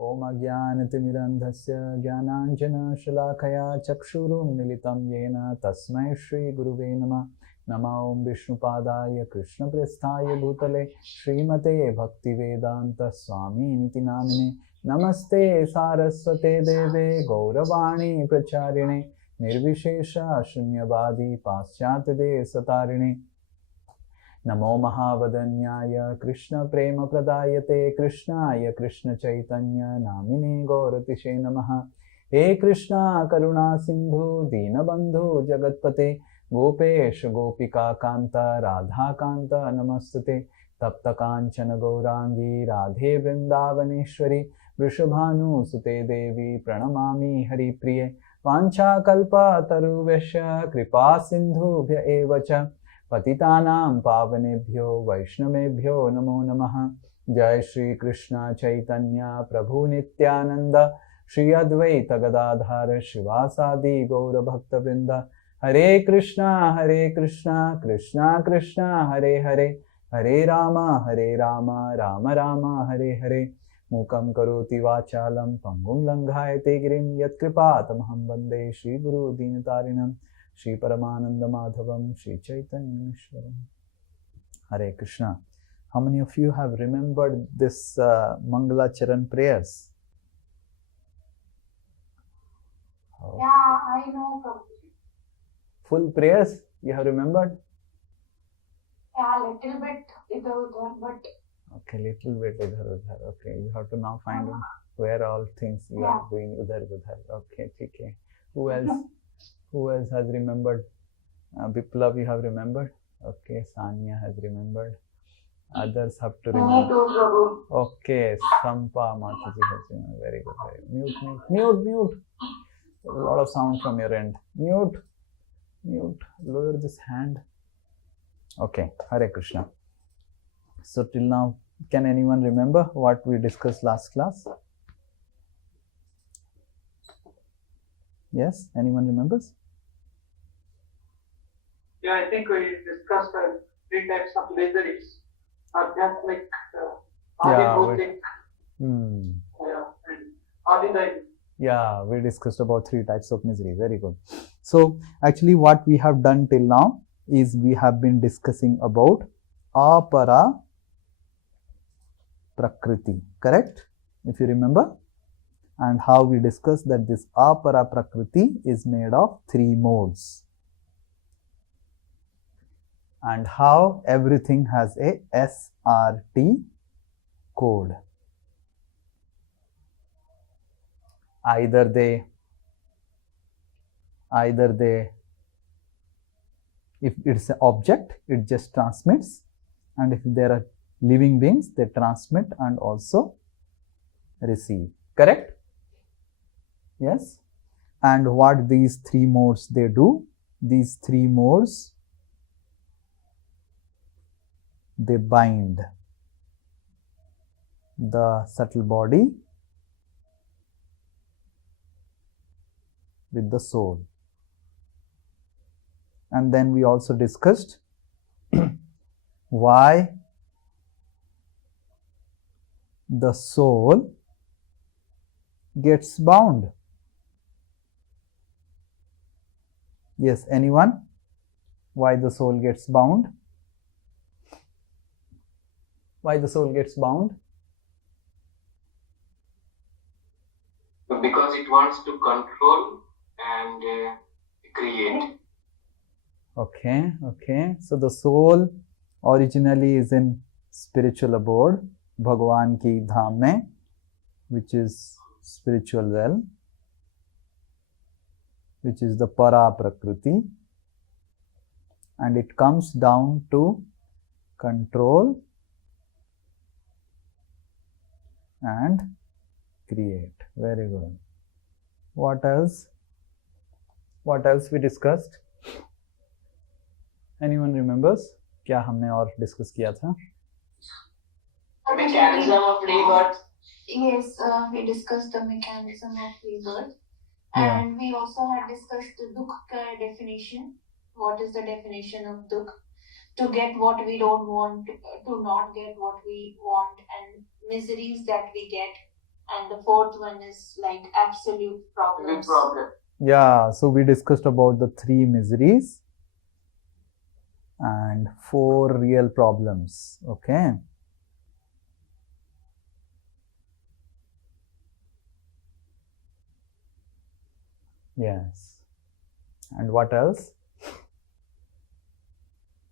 Om Ajnanatimirandhasya Jnananjana Shalakaya Chakshurunmilitam Yena Tasmai Shri Guruve Namah. Nama Om Vishnupadaya Krishna Prasthaya Bhutale Srimate Bhaktivedanta Swami Niti Namine. Namaste Saraswate Deve Gauravani Pracharine Nirvishesha Shunyavadi Paschatade Satarine. Namo Mahavadanyaya Krishna Prema Pradayate Krishnaya Krishna Chaitanya Namine Gauratishe Namaha. He Krishna Karuna Sindhu Dinabandhu Jagatpate Gopesh Gopika Kanta Radha Kanta Namastute Tapta Kanchana Gaurangi Radhe Vrindavaneshwari Vrishabhanu Sute Devi Pranamami Hari Priye Vancha Kalpa Taruvesha Kripa Sindhu Bhya Evacha Patitanam Pavanebhyo Vaishnavebhyo Namo Namaha. Jai Shri Krishna Chaitanya Prabhu Nityananda Shri Advaita Gadadhara Shivasadi Gaura Bhakta Vrinda. Hare Krishna Krishna Krishna Hare Hare Hare Rama Rama Rama Hare Hare. Mukam karoti vachalam pangum langhayate girim yat kripatamaham vande Shri Guru Dinatarinam Shri Paramananda Madhavam Shri Chaitanya Ishwaram. Hare Krishna. How many of you have remembered this Mangala Charan prayers? Oh. Yeah, I know probably. Full prayers you have remembered? Yeah, little bit idhar but okay, little bit idhar udhar. Okay, you have to now find where all things you are doing udhar udhar. Okay, okay. Who else has remembered? Biplav, you have remembered? Okay, Sanya has remembered. Others have to remember. Okay, Sampa Mataji has remembered. Very good. Very good. Mute. A lot of sound from your end. Mute. Lower this hand. Okay, Hare Krishna. So till now, can anyone remember what we discussed last class? Yes, anyone remembers? Yeah, I think we discussed 3 types of miseries. Adhyatmic, Adibhutik, and Adidaivic. Yeah, we discussed about 3 types of misery. Very good. So actually what we have done till now is we have been discussing about apara prakriti, correct? If you remember, and how we discussed that this apara prakriti is made of 3 modes, and how everything has a SRT code. Either they, if it's an object, it just transmits, and if there are living beings, they transmit and also receive, correct? Yes. And what these 3 modes they do, these 3 modes, they bind the subtle body with the soul. And then we also discussed why the soul gets bound. Yes, anyone? Why the soul gets bound? Why the soul gets bound? Because it wants to control and create. Okay. So the soul originally is in spiritual abode, Bhagwan ki dham mein, which is spiritual realm, which is the para prakriti, and it comes down to control and create. Very good. What else we discussed? Anyone remembers? क्या हमने और discuss किया था? Mechanism of rebirth. Yes, we discussed the mechanism of rebirth, and we also had discussed the dukha definition. What is the definition of dukha? To get what we don't want, to not get what we want, and miseries that we get and the fourth one is like absolute problems. Yeah, so we discussed about the 3 miseries and 4 real problems. Okay. Yes. And what else?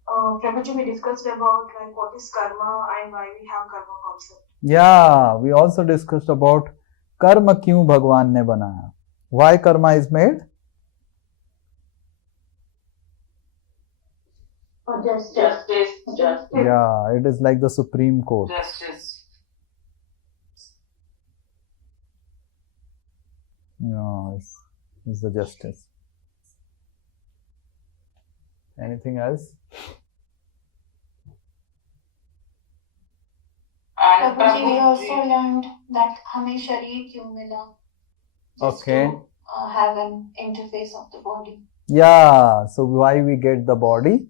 Prabhuji, we discussed about like what is karma and why we have karma concept. Yeah, we also discussed about karma क्यों भगवान ने बनाया. Why karma is made? For justice. Yeah, it is like the Supreme Court. Justice. No, it's the justice. Anything else? And Prabhuji, we also learned that हमें शरीर क्यों मिला? Just Okay. to have an interface of the body. Yeah, so why we get the body?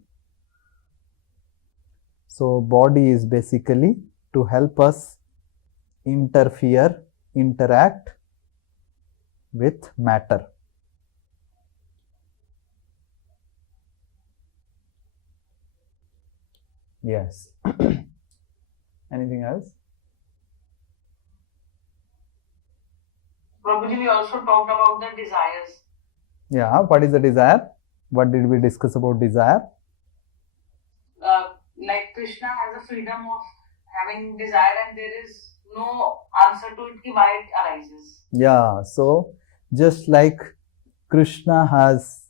So body is basically to help us interact with matter. Yes. Anything else? Prabhuji, we also talked about the desires. Yeah, what is the desire? What did we discuss about desire? Like Krishna has a freedom of having desire and there is no answer to it why it arises. Yeah, so just like Krishna has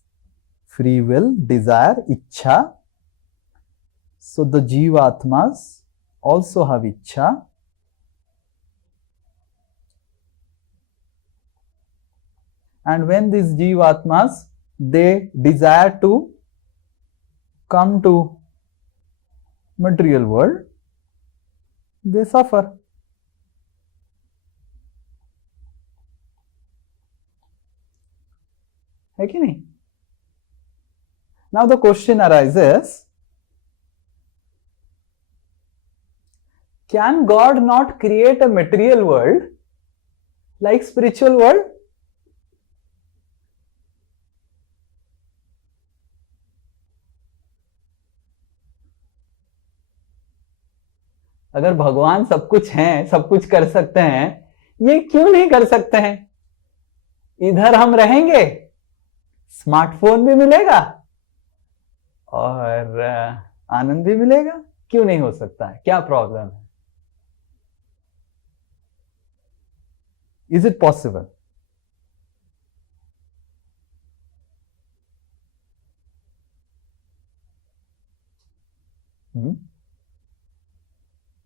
free will, desire, ichha, so the Jivatmas also have ichha. And when these Jivatmas, they desire to come to material world, they suffer. है कि नहीं? Now the question arises, can God not create a material world like spiritual world? अगर भगवान सब कुछ हैं, सब कुछ कर सकते हैं, ये क्यों नहीं कर सकते हैं? इधर हम रहेंगे, स्मार्टफोन भी मिलेगा और आनंद भी मिलेगा, क्यों नहीं हो सकता है? क्या प्रॉब्लम है? Is it possible?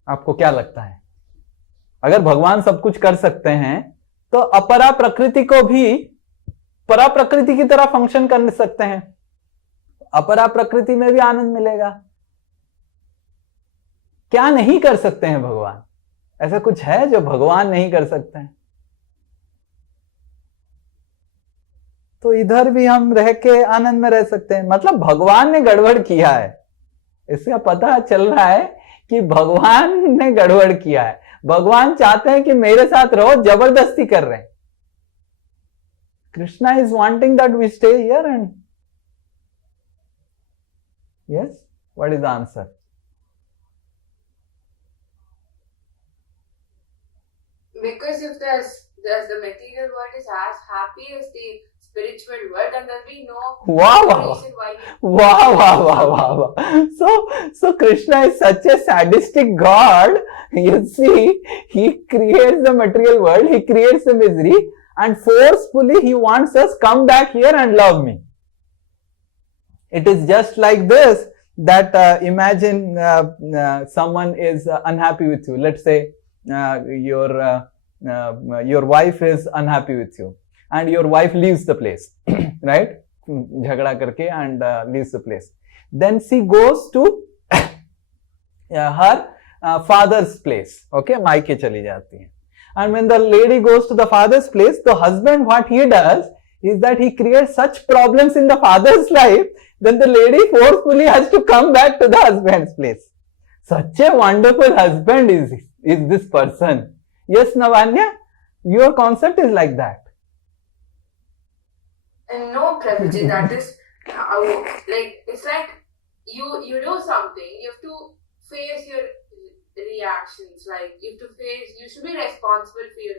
आपको क्या लगता है? अगर भगवान सब कुछ कर सकते हैं तो अपरा प्रकृति को भी परा प्रकृति की तरह फंक्शन कर सकते हैं, अपरा प्रकृति में भी आनंद मिलेगा. क्या नहीं कर सकते हैं भगवान? ऐसा कुछ है जो भगवान नहीं कर सकते हैं? तो इधर भी हम रह के आनंद में रह सकते हैं. मतलब भगवान ने गड़बड़ किया है, इसका पता चल रहा है कि भगवान ने गड़बड़ किया है. भगवान चाहते हैं कि मेरे साथ रहो, जबरदस्ती कर रहे हैं. Krishna is wanting that we stay here and yes, what is the answer? Because if the material world is as happy as the spiritual world, then there'll be no reason why. Wow. So Krishna is such a sadistic God. You see, he creates the material world, he creates the misery, and forcefully he wants us come back here and love me. It is just like this, that imagine someone is unhappy with you. Let's say your wife is unhappy with you and your wife leaves the place, right? Jhagda karke and leaves the place. Then she goes to her father's place. Okay, maike chali jati hai. And when the lady goes to the father's place, the husband, what he does is that he creates such problems in the father's life, then the lady forcefully has to come back to the husband's place. Such a wonderful husband is this person. Yes, Navanya? Your concept is like that. And no, Prabhuji, that is how, like, it's like you do something, you have to face your reactions, like you should be responsible for your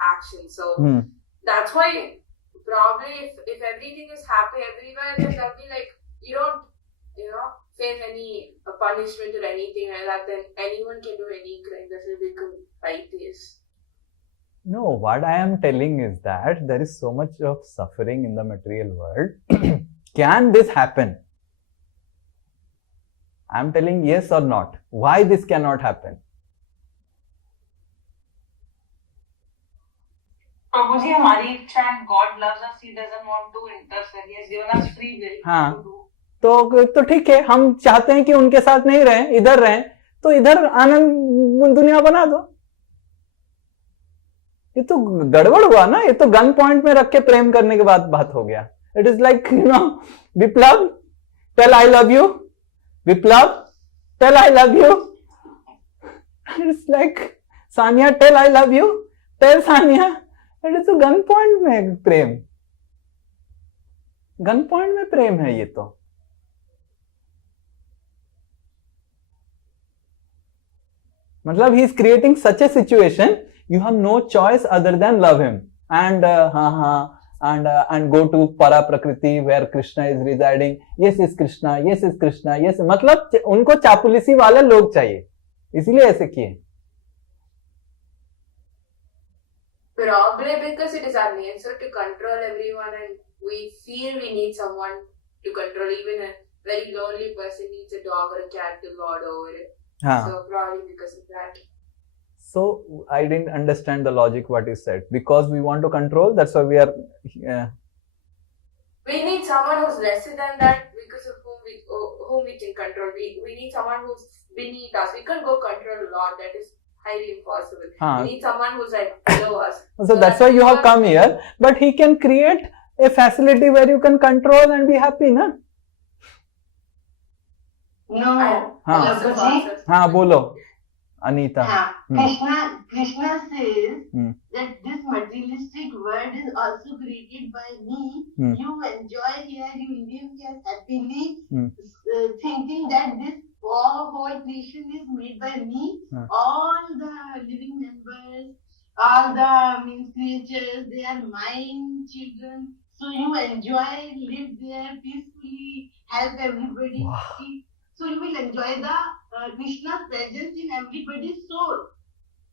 actions. So that's why probably if everything is happy everywhere, then that'll be like, you don't, face any punishment or anything like that, then anyone can do any crime that will become righteous. No, what I am telling is that there is so much of suffering in the material world. Can this happen? I am telling yes or not. Why this cannot happen? Prabhuji, हमारी इच्छा and God loves us, He doesn't want to interfere. He has given us free will to do. तो ठीक है, हम चाहते हैं कि उनके साथ नहीं रहें, इधर रहें, तो इधर आनंद दुनिया बना दो. ये तो गड़बड़ हुआ ना. ये तो गन पॉइंट में रख के प्रेम करने के बाद बात हो गया. It is like Viplav tell I love you, Viplav tell I love you. It's like Sania tell I love you, tell Sania. It is gun point में प्रेम. गन पॉइंट में प्रेम है ये तो. मतलब he is creating such A situation. You have no choice other than love him and and go to para prakriti where Krishna is residing. Yes is Krishna, yes is Krishna, yes. मतलब उनको चापुलिसी वाले लोग चाहिए, इसीलिए ऐसे किए. Probably because it is our nature to control everyone, and we feel we need someone to control. Even a very lonely person needs a dog or a cat to lord over it. So probably because of that. So I didn't understand the logic what you said. Because we want to control, that's why we are. We need someone who's lesser than that, because of whom we can control. We need someone who's beneath us. We can't go control a lot. That is highly impossible. We need someone who's like below us. So that's why you have come here. But he can create a facility where you can control and be happy, na? No. हाँ बोलो Anita. Krishna says that this materialistic world is also created by me. You enjoy here, you live here happily, thinking that this whole creation is made by me. All the living members, all the creatures, they are mine children. So you enjoy, live there peacefully, help everybody. Wow. So you will enjoy the Krishna's presence in everybody's soul.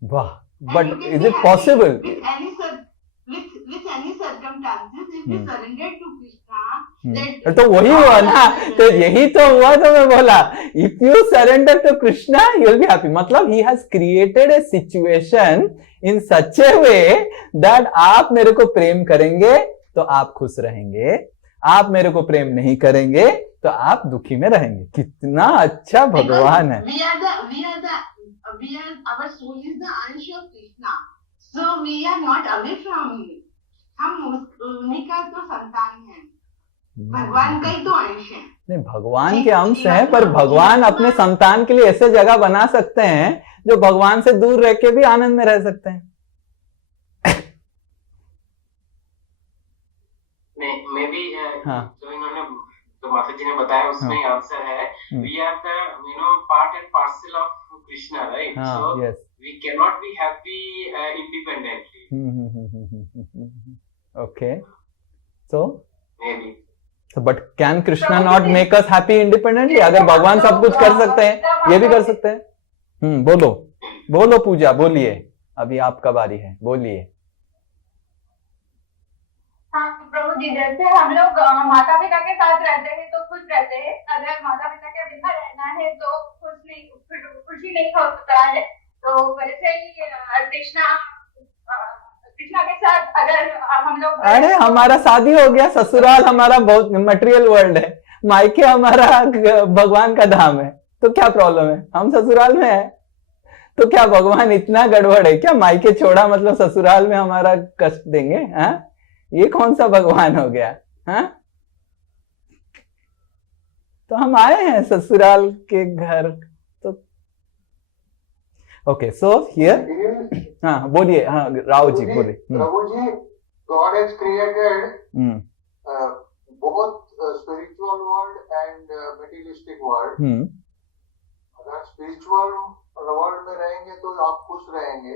Wow. But is it possible? With any circumstances, if we surrender to Krishna, तो वही हुआ ना. तो यही तो हुआ. तो मैं बोला if you surrender to Krishna, you will be happy. मतलब he has created a situation in such a way that आप मेरे को प्रेम करेंगे तो आप खुश रहेंगे, आप मेरे को प्रेम नहीं करेंगे तो आप दुखी में रहेंगे. कितना अच्छा भगवान है. our soul is the अंश of Krishna, so we are not away from him. हम उन्हीं का तो संतान हैं, भगवान का ही तो अंश है. नहीं, भगवान के अंश है, पर भगवान अपने संतान के लिए ऐसे जगह बना सकते हैं जो भगवान से दूर रह के भी आनंद में रह सकते हैं. मे बी जो इन्होंने तो माता जी ने बताया उसमें आंसर है. We are the part and parcel of Krishna, right? So we can not be happy independently. Okay, so may be. But can Krishna not make us happy independently? अगर भगवान सब कुछ कर सकते हैं, ये भी कर सकते हैं. बोलो पूजा, बोलिए. अभी आपका बारी है, बोलिए. हाँ प्रभु जी, जैसे हम लोग माता पिता के साथ रहते हैं तो खुश रहते हैं. अगर माता पिता के बिना रहना है तो खुशी नहीं होता है. तो वैसे ही कृष्णा के साथ अगर हम लोग, अरे हमारा शादी हो गया, ससुराल हमारा बहुत मटेरियल वर्ल्ड है, मायके हमारा भगवान का धाम है, तो क्या प्रॉब्लम है? हम ससुराल में है तो क्या भगवान इतना गड़बड़ है क्या? मायके छोड़ा मतलब ससुराल में हमारा कष्ट देंगे? हाँ, ये कौन सा भगवान हो गया? हाँ, तो हम आए हैं ससुराल के घर. तो ओके, सो हियर हाँ बोलिए, हाँ राव जी बोलिए। प्रभु जी, God has created both spiritual world and materialistic world. अगर spiritual world में रहेंगे तो आप खुश रहेंगे,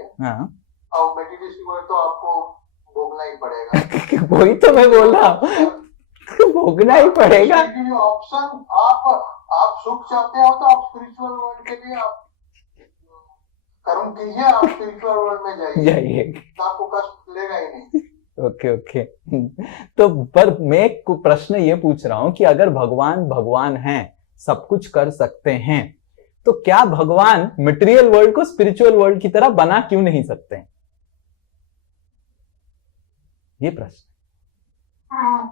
और materialistic world तो आपको भोगना ही पड़ेगा। वही तो मैं बोल रहा हूँ, भोगना ही पड़ेगा। ऑप्शन, आप सुख चाहते हो तो आप स्पिरिचुअल वर्ल्ड के लिए आप कर्म कीजिए, आप स्पिरिचुअल वर्ल्ड में जाइए, तो आपको कष्ट लेगा ही नहीं। ओके तो पर मैं प्रश्न ये पूछ रहा हूं कि अगर भगवान हैं, सब कुछ कर सकते हैं, तो क्या भगवान मटेरियल वर्ल्ड को स्पिरिचुअल वर्ल्ड की तरह बना क्यों नहीं सकते हैं? ये प्रश्न।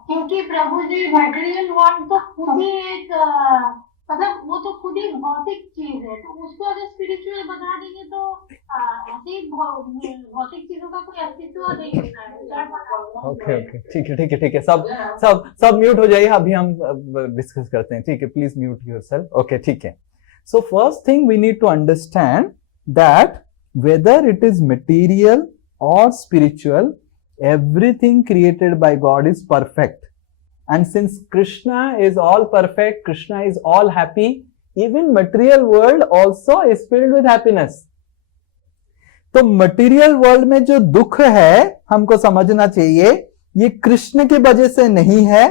क्योंकि प्रभु जी मटेरियल वर्ल्ड तो खुद ही एक मतलब वो तो खुद ही भौतिक चीज है, तो उसको अगर स्पिरिचुअल बना देंगे तो ऐसी भौतिक चीजों का कोई अस्तित्व नहीं होता है। ओके ठीक है, सब म्यूट हो जाइए, अभी हम डिस्कस करते हैं, ठीक है, प्लीज म्यूट योरसेल्फ। ओके ठीक है। So first thing we need to understand that whether it is material और spiritual, everything created by God is perfect, and since Krishna is all perfect, Krishna is all happy, even material world also is filled with happiness. तो material world में जो दुख है हमको समझना चाहिए, ये कृष्ण की वजह से नहीं है।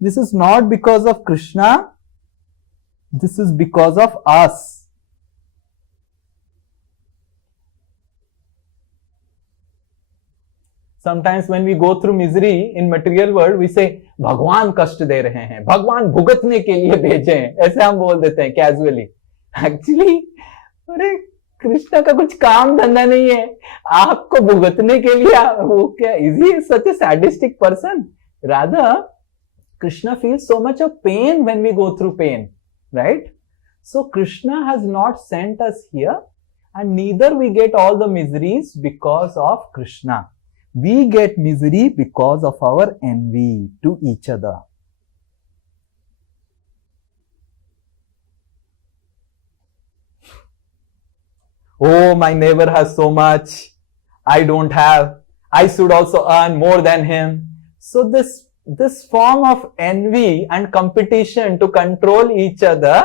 This is not because of Krishna, this is because of us. Sometimes when we go through misery in material world, we say भगवान कष्ट दे रहे हैं, भगवान भुगतने के लिए भेजे हैं, ऐसे हम बोल देते हैं कैजुअली। एक्चुअली अरे कृष्ण का कुछ काम धंधा नहीं है आपको भुगतने के लिए। वो क्या, is he such A sadistic person? Rather Krishna feels so much of pain when we go through pain, right? So Krishna has not sent us here, and neither we get all the miseries because of Krishna. We get misery because of our envy to each other. Oh, my neighbor has so much, I don't have, I should also earn more than him. So this form of envy and competition to control each other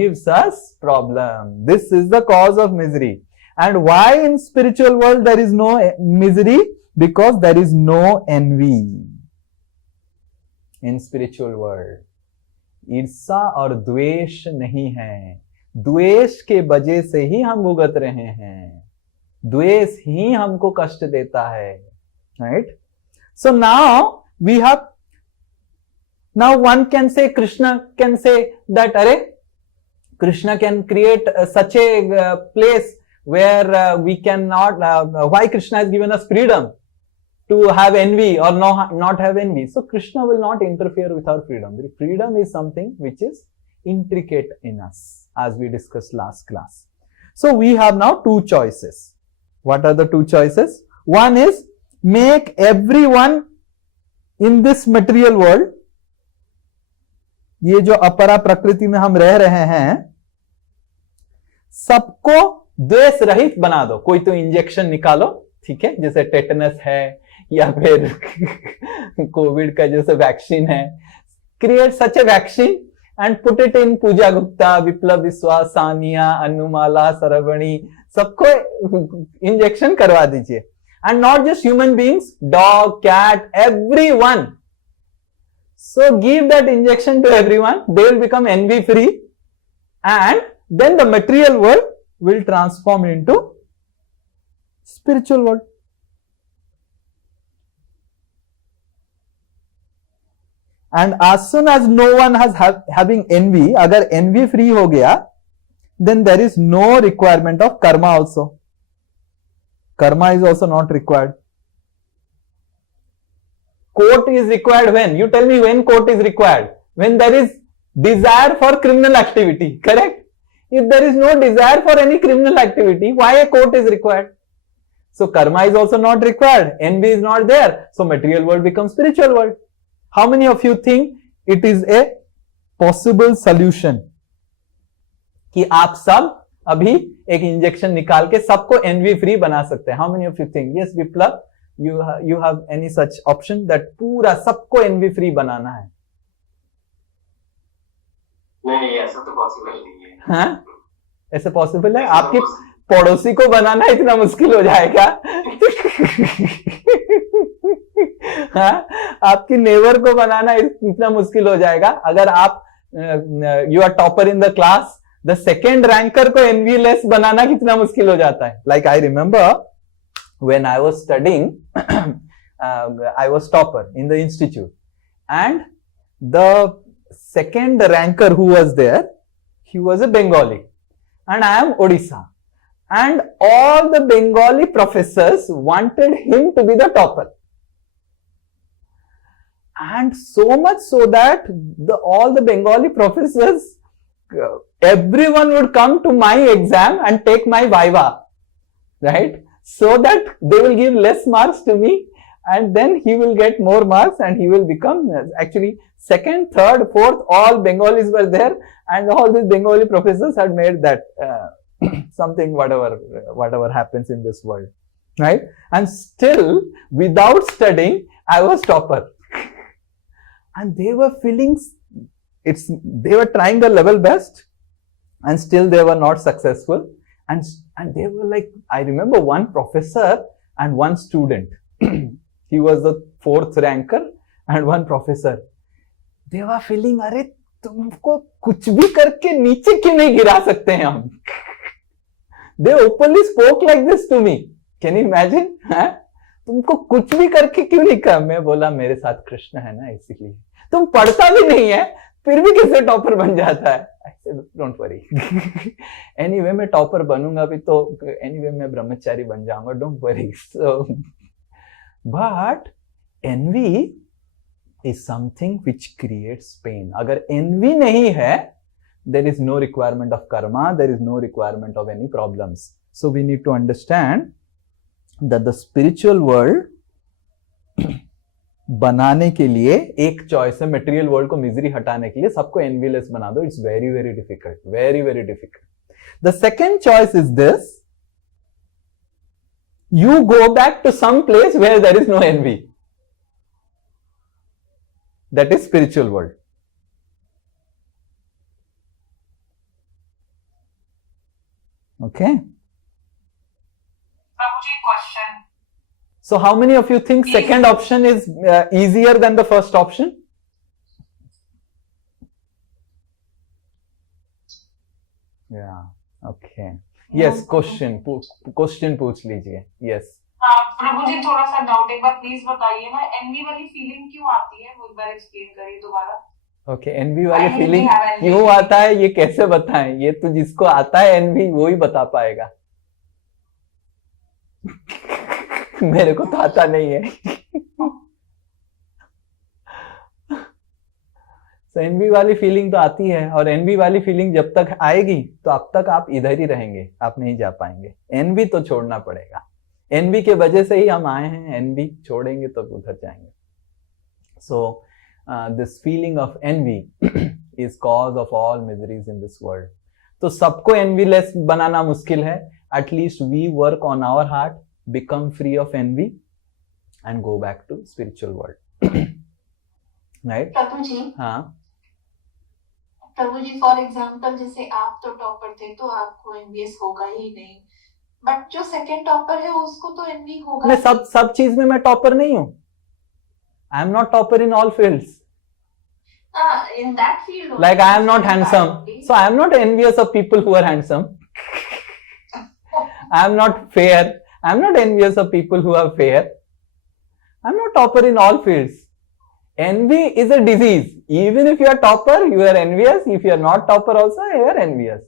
gives us problem. This is the cause of misery. And why in spiritual world there is no misery? Because there is no envy in spiritual world. ईर्षा और द्वेष नहीं है, द्वेष के वजह से ही हम भुगत रहे हैं, द्वेष ही हमको कष्ट देता है, right? So now we have, now one can say, Krishna can say that अरे Krishna can create such a place where we cannot, why Krishna has given us freedom to have envy or not have envy. So Krishna will not interfere with our freedom. The freedom is something which is intricate in us, as we discussed last class. So we have now two choices. What are the two choices? One is make everyone in this material world, ये जो अपरा प्रकृति में हम रह रहे हैं, सबको द्वेष रहित बना दो। कोई तो इंजेक्शन निकालो, ठीक है, जैसे टेटनस है या फिर कोविड का जैसे वैक्सीन है, create such a vaccine and put it in Pooja Gupta, Viplav Biswas, Sania, Anumala, Sarvani, सबको इंजेक्शन करवा दीजिए। And not just human beings, dog, cat, everyone. So give that injection to everyone, they will become envy free, and then the material world will transform into spiritual world. And as soon as no one has having envy, agar envy free ho gaya, then there is no requirement of karma also. Karma is also not required. Court is required when? You tell me when court is required? When there is desire for criminal activity, correct? If there is no desire for any criminal activity, why a court is required? So karma is also not required, envy is not there, so material world becomes spiritual world. How many of you think it is a possible solution कि आप सब अभी एक injection निकाल के सबको N V free बना सकते हैं. How many of you think yes Viplav you have any such option that पूरा सबको एनवी फ्री बनाना है? नहीं, ऐसा तो पॉसिबल नहीं है. हाँ, ऐसे पॉसिबल है? आपकी पड़ोसी को बनाना इतना मुश्किल हो जाएगा. हाँ, आपकी नेबर को बनाना इतना मुश्किल हो जाएगा. अगर आप you are topper in the class, the second ranker को एनवी लेस बनाना कितना मुश्किल हो जाता है. Like I remember when I was studying, I was topper in the institute, and the second ranker who was there, he was a Bengali, and I am Odisha, and all the Bengali professors wanted him to be the topper, and so much so that all the Bengali professors, everyone would come to my exam and take my viva, right? So that they will give less marks to me, and then he will get more marks, and he will become actually second, third, fourth. All Bengalis were there, and all these Bengali professors had made that something, whatever happens in this world, right? And still, without studying, I was topper, and they were feeling they were trying their level best, and still they were not successful. And they were like, I remember one professor and one student. He was the fourth ranker and one professor. They were feeling, अरे तुमको कुछ भी करके नीचे क्यों नहीं गिरा सकते हैं हम? They openly spoke like this to me. Can you imagine? हाँ? तुमको कुछ भी करके क्यों नहीं कर? मैं बोला मेरे साथ कृष्ण है ना, इसीलिए. तुम पढ़ता भी नहीं है, फिर भी कैसे टॉपर बन जाता है? Don't worry. एनीवे मैं टॉपर बनूंगा भी तो एनीवे मैं ब्रह्मचारी बन जाऊंगा. Don't worry. So but envy is something which creates pain. अगर एनवी नहीं है, there is no requirement of karma, there is no requirement of any problems. So we need to understand that the spiritual world बनाने के लिए एक choice है. Material world को misery हटाने के लिए सबको एनवीलेस बना दो. It's very very difficult, very very difficult. The second choice is this, you go back to some place where there is no envy. That is spiritual world. Okay. Question. So how many of you think second option is easier than the first option? Yeah. Okay. Yes. Question पूछ लीजिए. Yes. प्रभु जी थोड़ा सा doubt एक बार please बताइए ना, N V वाली feeling क्यों आती है? वो एक बार एक्सप्लेन करिए दोबारा. ओके. एनवी वाली फीलिंग क्यों आता है, ये कैसे बताएं? ये तो जिसको आता है एनवी वो ही बता पाएगा. मेरे को तो आता नहीं है. तो एनवी वाली फीलिंग तो आती है, और एनवी वाली फीलिंग जब तक आएगी तो अब तक आप इधर ही रहेंगे, आप नहीं जा पाएंगे. एनवी तो छोड़ना पड़ेगा. एनवी के वजह से ही हम आए हैं. एनवी छोड़ेंगे तो उधर जाएंगे. So this feeling of envy is cause of all miseries in this world. तो सबको एनवीलेस बनाना मुश्किल है. At least we work on our heart, become free of envy and go back to spiritual world. Right? प्रभु जी. हाँ. प्रभु जी, for example जैसे आप तो topper थे तो आपको एनवीएस होगा ही नहीं, बट जो सेकंड टॉपर है उसको तो एनवी होगा. मैं सब चीज में मैं टॉपर नहीं हूँ. I am not topper in all fields. In that field. Like I am not handsome, so I am not envious of people who are handsome. I am not fair. I am not envious of people who are fair. I am not topper in all fields. Envy is a disease. Even if you are topper, you are envious. If you are not topper also, you are envious.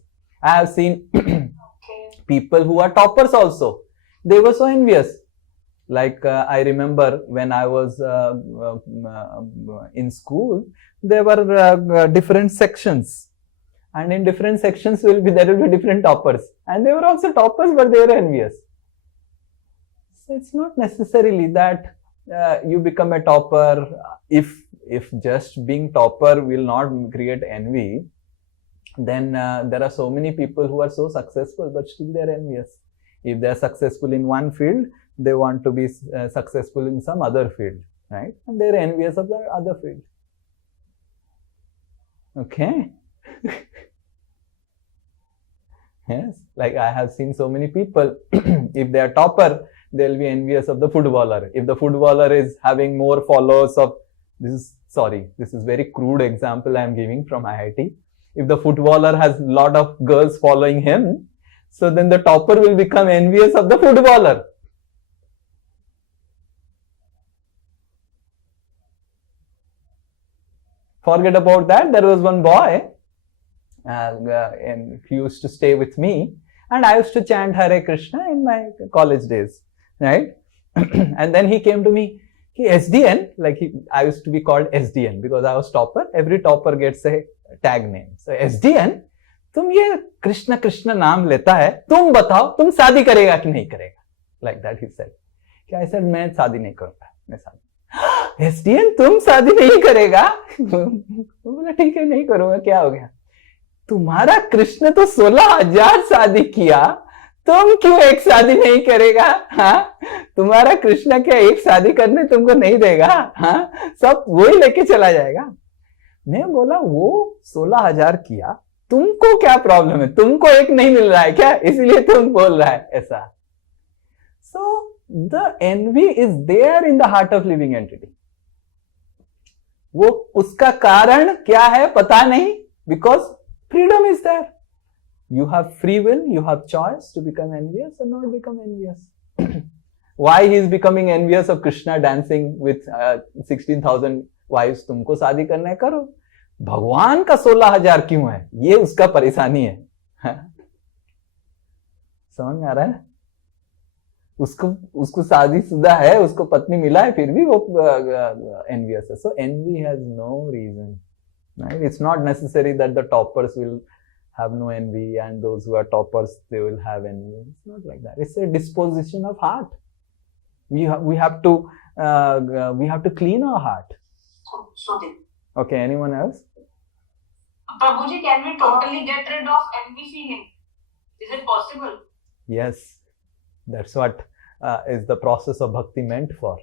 I have seen people who are toppers also. They were so envious. Like I remember when I was in school, there were different sections. And in different sections there will be different toppers. And they were also toppers, but they were envious. So it's not necessarily that you become a topper. If just being topper will not create envy, then there are so many people who are so successful, but still they are envious. If they are successful in one field, they want to be successful in some other field, right? And they are envious of the other field. Okay. Yes, like I have seen so many people, if they are topper, they will be envious of the footballer. If the footballer is having more followers of, this is very crude example I am giving from IIT. If the footballer has a lot of girls following him, so then the topper will become envious of the footballer. Forget about that. There was one boy and he used to stay with me, and I used to chant Hare Krishna in my college days, right? And then he came to me, SDN, I used to be called SDN because I was topper. Every topper gets a tag name. So SDN, तुम ये कृष्ण कृष्ण नाम लेता है, तुम बताओ तुम शादी करेगा कि नहीं करेगा? Like that he said. क्या I said मैं शादी नहीं करूंगा, मैं शादी. SDN तुम शादी नहीं करेगा? बोला ठीक है नहीं करूंगा, क्या हो गया? तुम्हारा कृष्ण तो 16,000 शादी किया, तुम क्यों एक शादी नहीं करेगा? हाँ, तुम्हारा कृष्ण क्या एक शादी करने तुमको नहीं देगा? हाँ, सब वही लेके चला जाएगा. मैं बोला वो 16,000 किया, तुमको क्या प्रॉब्लम है? तुमको एक नहीं मिल रहा है क्या, इसलिए तुम बोल रहा है ऐसा? So the envy is there in the heart of living entity. वो उसका कारण क्या है पता नहीं, because freedom is there. You have free will, you have choice to become envious or not become envious. Why he is becoming envious of Krishna dancing with 16,000 wives? तुमको शादी करना है करो, भगवान का 16,000 क्यों है? ये उसका परेशानी है. समझ में आ रहा है? उसको शादीशुदा है, उसको पत्नी मिला है, फिर भी वो envious है. So envy has no reason, right? It's not necessary that the toppers will have no envy and those who are toppers, they will have envy. It's not like that. It's a disposition of heart. We have to clean our heart. Okay, anyone else? Prabhuji, can we totally get rid of envy feeling? Is it possible? Yes, that's what is the process of bhakti meant for.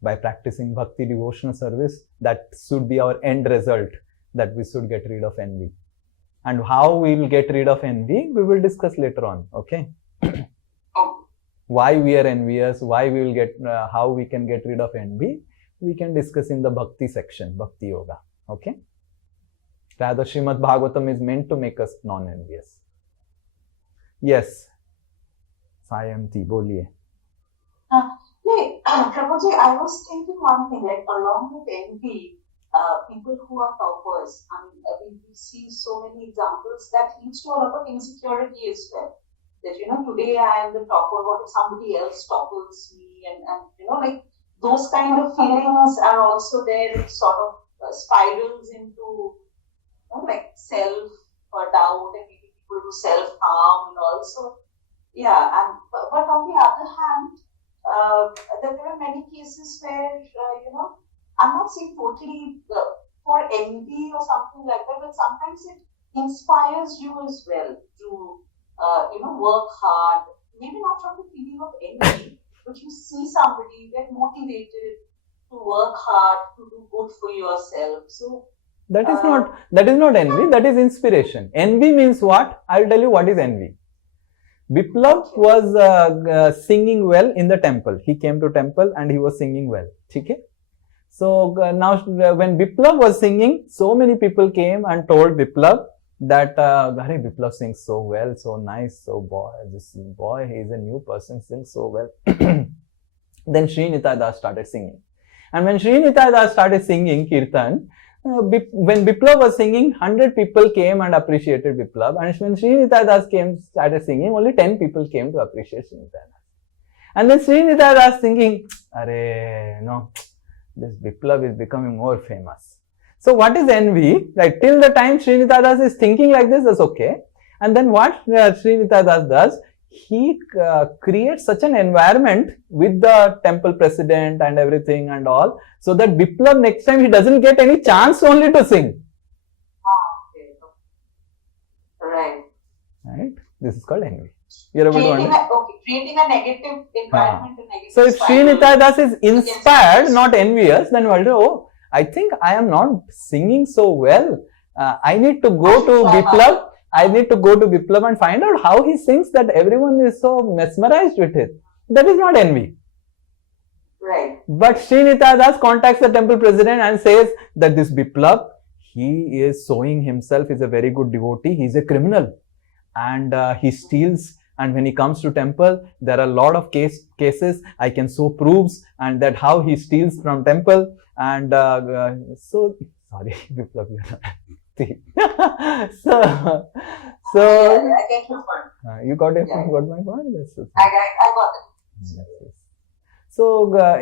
By practicing bhakti devotional service, that should be our end result, that we should get rid of envy. And how we will get rid of envy, we will discuss later on, okay? Why we are envious, why we will get, how we can get rid of envy, we can discuss in the bhakti section, bhakti yoga, okay? Rather, Srimad Bhagavatam is meant to make us non-envious. Yes, Sayanti, boliye. Prabhuji, I was thinking one thing, like along with envy, people who are toppers, I mean, we see so many examples that leads to a lot of insecurity as well. That, today I am the topper, what if somebody else topples me? And like those kind of feelings are also there. It sort of spirals into, like self-doubt and maybe people do self-harm and also, yeah. But on the other hand, there are many cases where, I'm not saying totally for envy or something like that, but sometimes it inspires you as well to, work hard. Maybe not from the feeling of envy, but you see somebody, you get motivated to work hard, to do good for yourself. So that is not envy, that is inspiration. Envy means what? I will tell you what is envy. Biplav was singing well in the temple. He came to temple and he was singing well. Okay? So now when Biplav was singing, so many people came and told Biplav that Biplav sings so well, so nice, this boy, he is a new person, sings so well. Then Sri Nitai Das started singing. And when Sri Nitai Das started singing Kirtan, when Biplav was singing, 100 people came and appreciated Biplav. And when Sri Nitai Das started singing, only 10 people came to appreciate Sri Nitai Das. And then Sri Nitai Das thinking, this Biplav is becoming more famous. So what is envy? Like till the time Sri Nitai Das is thinking like this, that's okay. And then what Sri Nitai Das does, he creates such an environment with the temple president and everything and all, so that Biplav next time he doesn't get any chance only to sing. right? This is called envy. You're able to understand? Creating a negative environment, a negative so if Sri Nitai Das is inspired, not envious, then oh, I think I am not singing so well. I need to go to Biplav. I need to go to Biplav and find out how he sings, that everyone is so mesmerized with it. That is not envy. Right. But Sri Nitai Das contacts the temple president and says that this Biplav, he is showing himself is a very good devotee. He is a criminal and he steals. And when he comes to temple, there are a lot of cases. I can show proofs and that how he steals from temple. And so, sorry, Biplav, so I get your point. You got it. Yeah. You got my point. I got it. Yes. So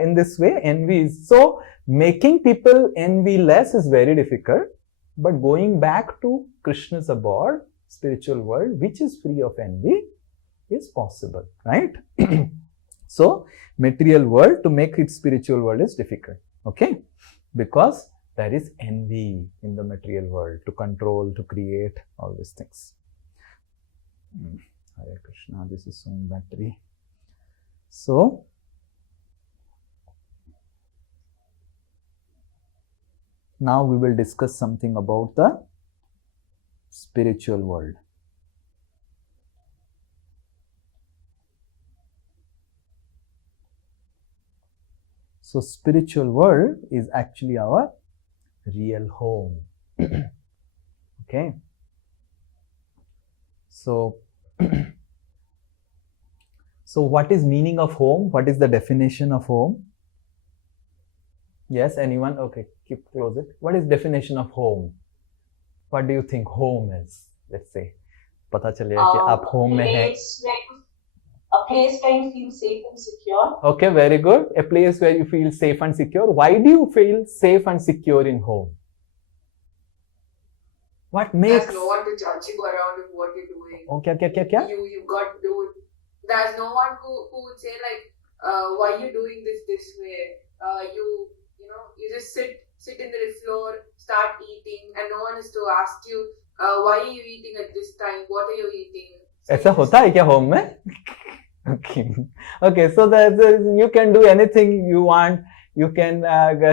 in this way, envy is so making people envy less is very difficult. But going back to Krishna's abode, spiritual world, which is free of envy, is possible, right? So material world, to make it spiritual world is difficult. Okay, because there is envy in the material world to control, to create all these things. Hare Krishna, this is showing battery. So, now we will discuss something about the spiritual world. So, spiritual world is actually our real home. Okay. So, so what is meaning of home? What is the definition of home? Yes, anyone? Okay, keep close it. What is definition of home? What do you think home is? Let's say, पता चलेगा कि आप home में हैं. A place where you feel safe and secure. Okay, very good. A place where you feel safe and secure. Why do you feel safe and secure in home? What makes? There's no one to judge you around with what you're doing. Oh, क्या? You got to do it. There's no one who would say like, why are you doing this way? You just sit in the floor, start eating, and no one is to ask you, why are you eating at this time? What are you eating? ऐसा होता है क्या home में? Okay. So you can do anything you want. You can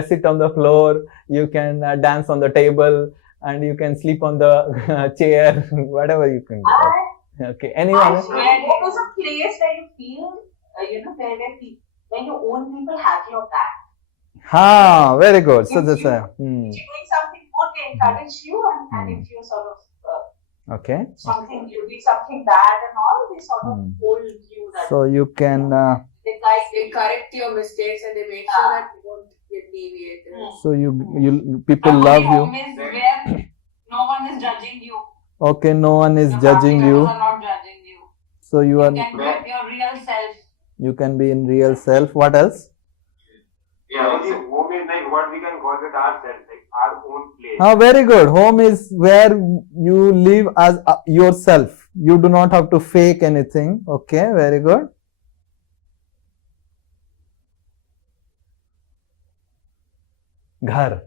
sit on the floor. You can dance on the table, and you can sleep on the chair. Whatever you can do. Okay. Anyone? What was a place where you feel, when your own people have your back? Ha, very good. So that's if you're doing something good, they encourage you, and if you're sort of okay. Something you do something bad and all, they sort of hold you. That so you can. They correct your mistakes and they make sure that you don't get deviated. So you people love you. Home is where no one is judging you. Okay, no one is judging you. Are not judging you. So you are. You can be your real self. You can be in real self. What else? Yeah, home is like what we can call it ourselves, like our own place. Ah, very good. Home is where you live as yourself. You do not have to fake anything. Okay, very good. घर.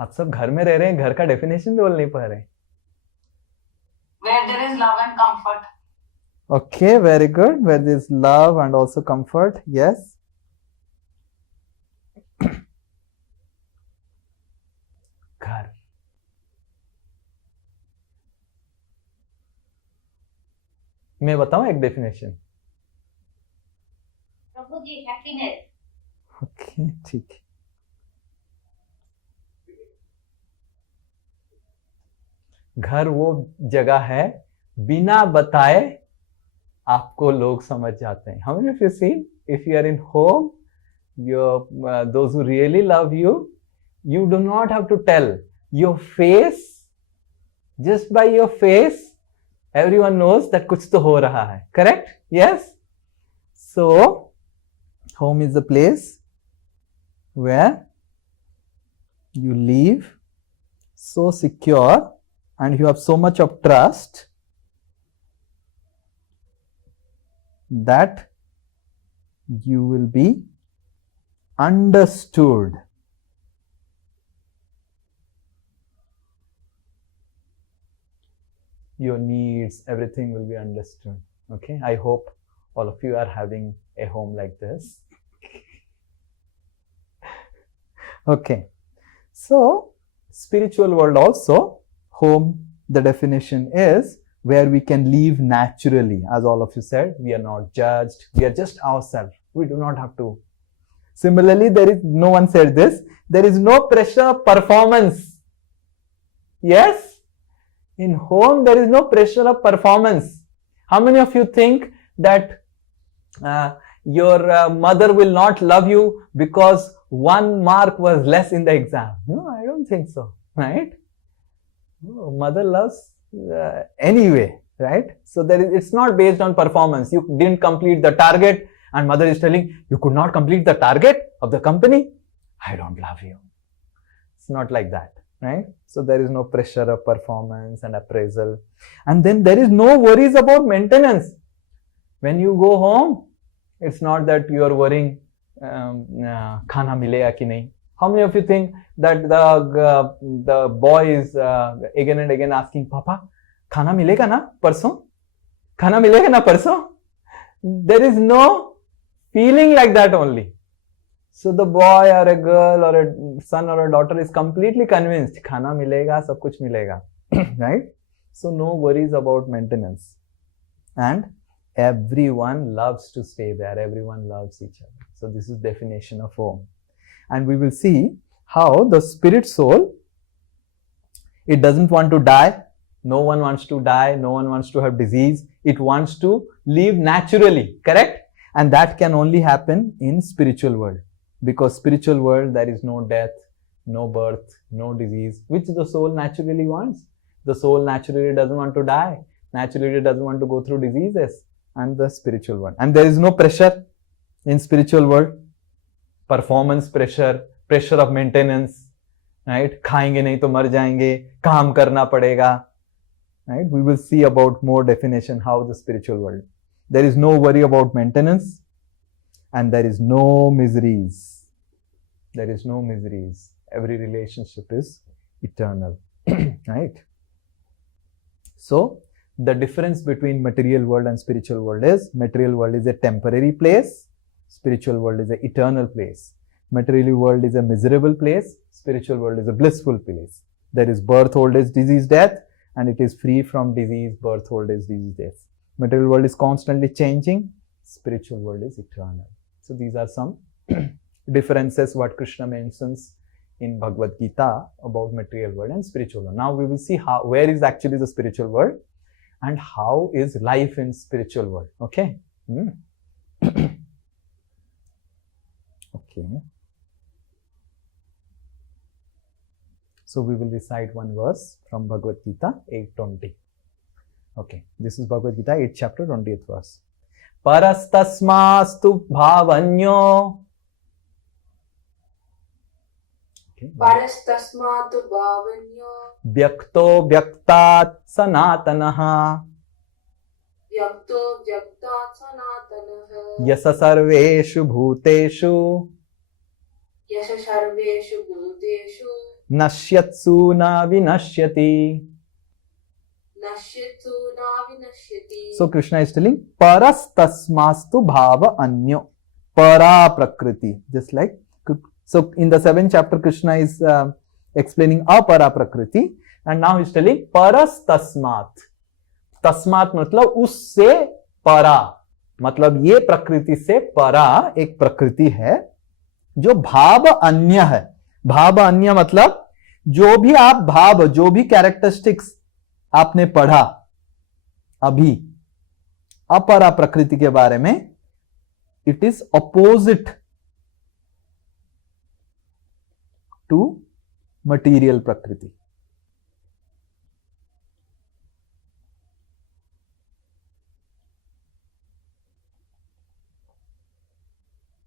आप सब घर में रह रहे हैं, घर का डेफिनेशन बोल नहीं पा रहे. Where there is love and comfort. Okay, very good. Where there is love and also comfort. Yes. घर. मैं बताऊं एक डेफिनेशन. प्रभु जी हैप्पीनेस. ओके, ठीक है. घर वो जगह है बिना बताए आपको लोग समझ जाते हैं. How many of you seen? If you are in home, those who really love you, you do not have to tell. Your face, just by your face, everyone knows that कुछ तो हो रहा है. Correct? Yes? So, home is the place where you live so secure and you have so much of trust that you will be understood. your needs, everything will be understood. Okay, I hope all of you are having a home like this. Okay, so spiritual world also, home, the definition is where we can live naturally. As all of you said, we are not judged, we are just ourselves. We do not have to. Similarly, no one said this, there is no pressure of performance. Yes? In home, there is no pressure of performance. How many of you think that your mother will not love you because 1 mark was less in the exam? No, I don't think so, right? No, mother loves anyway, right? So it's not based on performance. You didn't complete the target and mother is telling, you could not complete the target of the company? I don't love you. It's not like that, right? So there is no pressure of performance and appraisal. And then there is no worries about maintenance. When you go home, it's not that you are worrying, khana milega ki nahi. How many of you think that the boy is again and again asking, Papa, khana milega na parson? Khana milega na parson? There is no feeling like that only. So the boy or a girl or a son or a daughter is completely convinced, khana milega, sab kuch milega, right? So no worries about maintenance. And everyone loves to stay there. Everyone loves each other. So this is definition of home. And we will see how the spirit soul, it doesn't want to die. No one wants to die. No one wants to have disease. It wants to live naturally, correct? And that can only happen in spiritual world. Because spiritual world, there is no death, no birth, no disease, which the soul naturally wants. The soul naturally doesn't want to die. Naturally doesn't want to go through diseases. And the spiritual world. And there is no pressure in spiritual world. Performance pressure, pressure of maintenance, right? Khayenge nahi to mar jayenge, kaam karna padega, right? We will see about more definition how the spiritual world. There is no worry about maintenance and there is no miseries. There is no miseries. Every relationship is eternal, right? So, the difference between material world and spiritual world is, material world is a temporary place, spiritual world is an eternal place. Material world is a miserable place, spiritual world is a blissful place. There is birth, old age, disease, death, and it is free from disease, birth, old age, disease, death. Material world is constantly changing, spiritual world is eternal. So these are some differences what Krishna mentions in Bhagavad Gita about material world and spiritual world. Now we will see where is actually the spiritual world and how is life in spiritual world. Okay. Okay. So we will recite one verse from Bhagavad Gita 8:20. Okay, this is Bhagavad Gita 8th chapter 20th verse. Parastasmastu bhavanyo. Okay. Parastasmatu bhavanyo. Vyakto vyaktat sanatanaha. Vyakto vyaktat sanatanaha. Yasa sarveshu bhuteshu. Yasa sarveshu bhuteshu. Nashyatsu na vinashyati. Nashyatsu na vinashyati. So Krishna is telling parastasmastu bhava anyo. Para prakriti. Just like, so in the 7th chapter Krishna is explaining apara prakriti and now he is telling parastasmat. तस्मात मतलब उससे परा, मतलब ये प्रकृति से परा एक प्रकृति है जो भाव अन्य है. भाव अन्य मतलब जो भी आप भाव, जो भी कैरेक्टरिस्टिक्स आपने पढ़ा अभी अपरा प्रकृति के बारे में, it is opposite to material prakriti.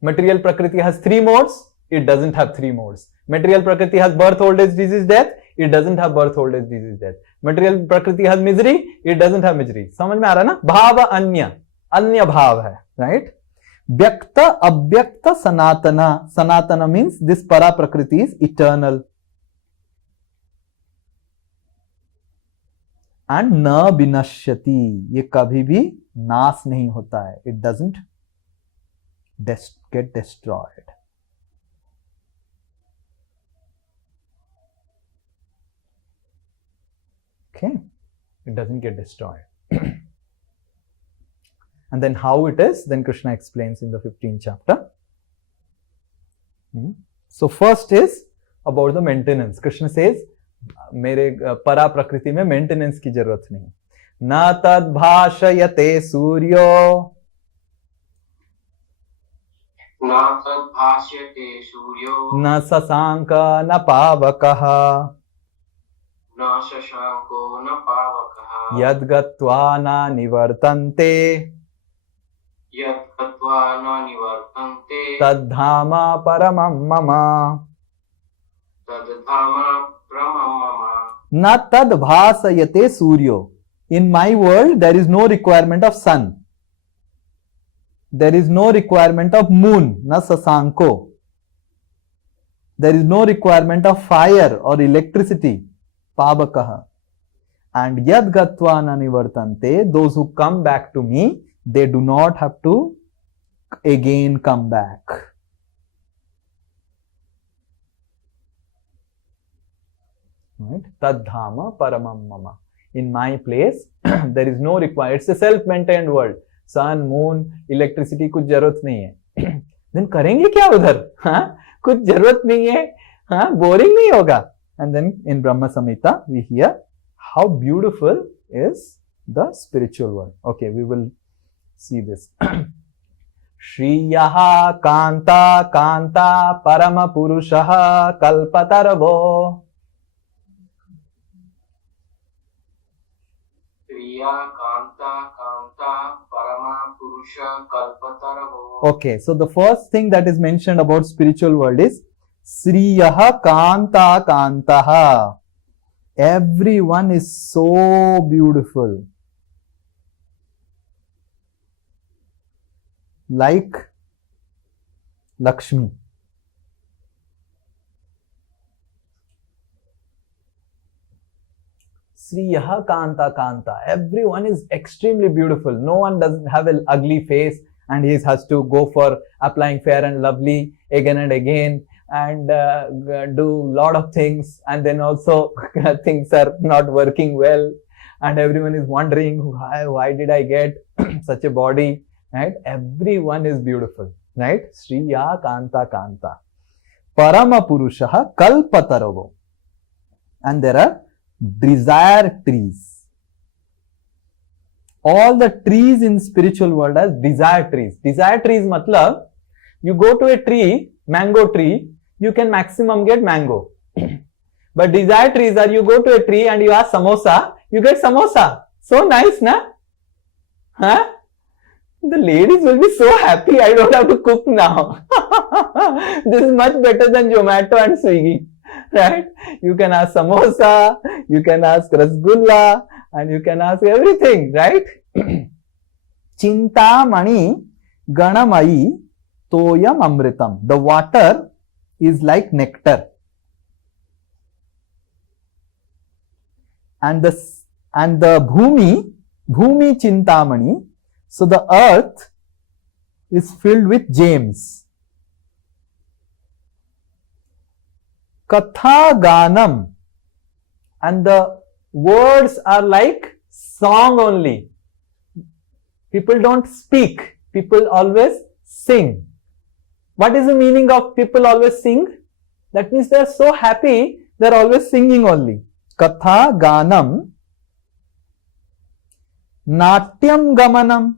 Material Prakriti has 3 modes, it doesn't have 3 modes. Material Prakriti has birth, old age, disease, death, it doesn't have birth, old age, disease, death. Material Prakriti has misery, it doesn't have misery. समझ में आ रहा है ना? भाव अन्य, अन्य भाव है, right? व्यक्त अव्यक्त सनातना. Sanatana means this para Prakriti is eternal. and na binashyati, ये कभी भी नाश नहीं होता है. It doesn't get destroyed. Okay, it doesn't get destroyed. And then how it is, then Krishna explains in the 15th chapter. So first is about the maintenance. Krishna says, मेरे परा प्रकृति में मेंटेनेंस की जरूरत नहीं. न तद भाषयते सूर्यो, न शशांक न पावकः, यद् गत्वा न निवर्तन्ते, तद्धाम परमं मम. न तद भासयते सूर्यो. In my world, there is no requirement of sun. There is no requirement of moon, na sasanko. There is no requirement of fire or electricity, pavakaha. And yad gatva na nivartante, those who come back to me, they do not have to again come back. Right? Tadhama paramam mama. In my place, there is no requirement. It's a self-maintained world. Sun, moon, electricity, कुछ जरूरत नहीं है. Then करेंगे क्या उधर? हाँ, कुछ जरूरत नहीं है. हाँ, boring नहीं होगा. And then in Brahma Samhita, we hear how beautiful is the spiritual world. Okay, we will see this. Shriyaha Kanta Kanta Parama Purushaha Kalpataravo. Okay, so the first thing that is mentioned about spiritual world is Sriyaha Kanta Kantaha. Everyone is so beautiful. Like Lakshmi. Sriyaha Kanta Kanta. Everyone is extremely beautiful. No one doesn't have an ugly face and he has to go for applying Fair and Lovely again and again and do lot of things, and then also things are not working well and everyone is wondering why did I get such a body, right? Everyone is beautiful, right? Sriya Kanta Kanta. Parama Purushaha Kalpataravo. And there are desire trees. All the trees in spiritual world are desire trees. Desire trees matlab, you go to a tree, mango tree, you can maximum get mango. But desire trees are, you go to a tree and you ask samosa, you get samosa. So nice, na? Huh? The ladies will be so happy, I don't have to cook now. This is much better than Zomato and Swiggy. Right? You can ask samosa, you can ask rasgulla, and you can ask everything, right? Chintamani ganamayi toyam amritam. The water is like nectar. And the bhumi chintamani, so the earth is filled with gems. Katha ganam, and the words are like song only. People don't speak, people always sing. What is the meaning of people always sing? That means they are so happy, they are always singing only. Katha ganam, natyam gamanam,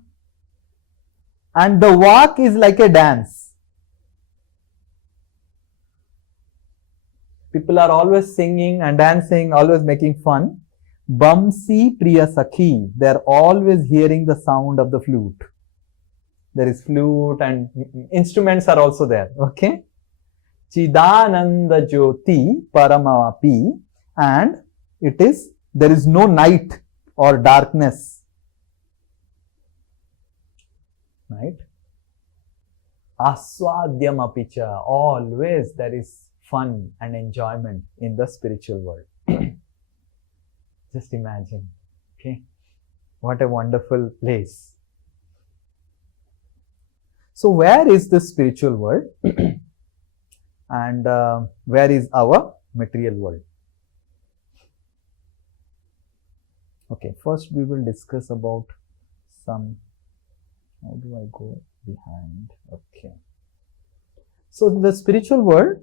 and the walk is like a dance. People are always singing and dancing, always making fun. Bamsi priya sakhi, they are always hearing the sound of the flute. There is flute and instruments are also there. Okay. Chidananda jyoti paramapi, and it is, there is no night or darkness. Right? Aswadyam apicha, always there is fun and enjoyment in the spiritual world. Just imagine, Okay, what a wonderful place. So where is the spiritual world and where is our material world? Okay, first we will discuss about some, how do I go behind? Okay. So the spiritual world,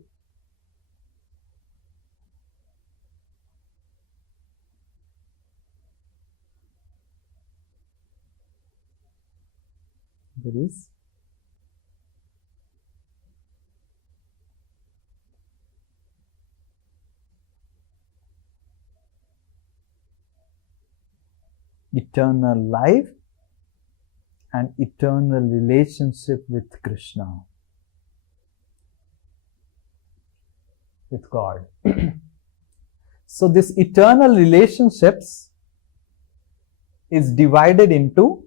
there is eternal life and eternal relationship with Krishna, with God. So this eternal relationships is divided into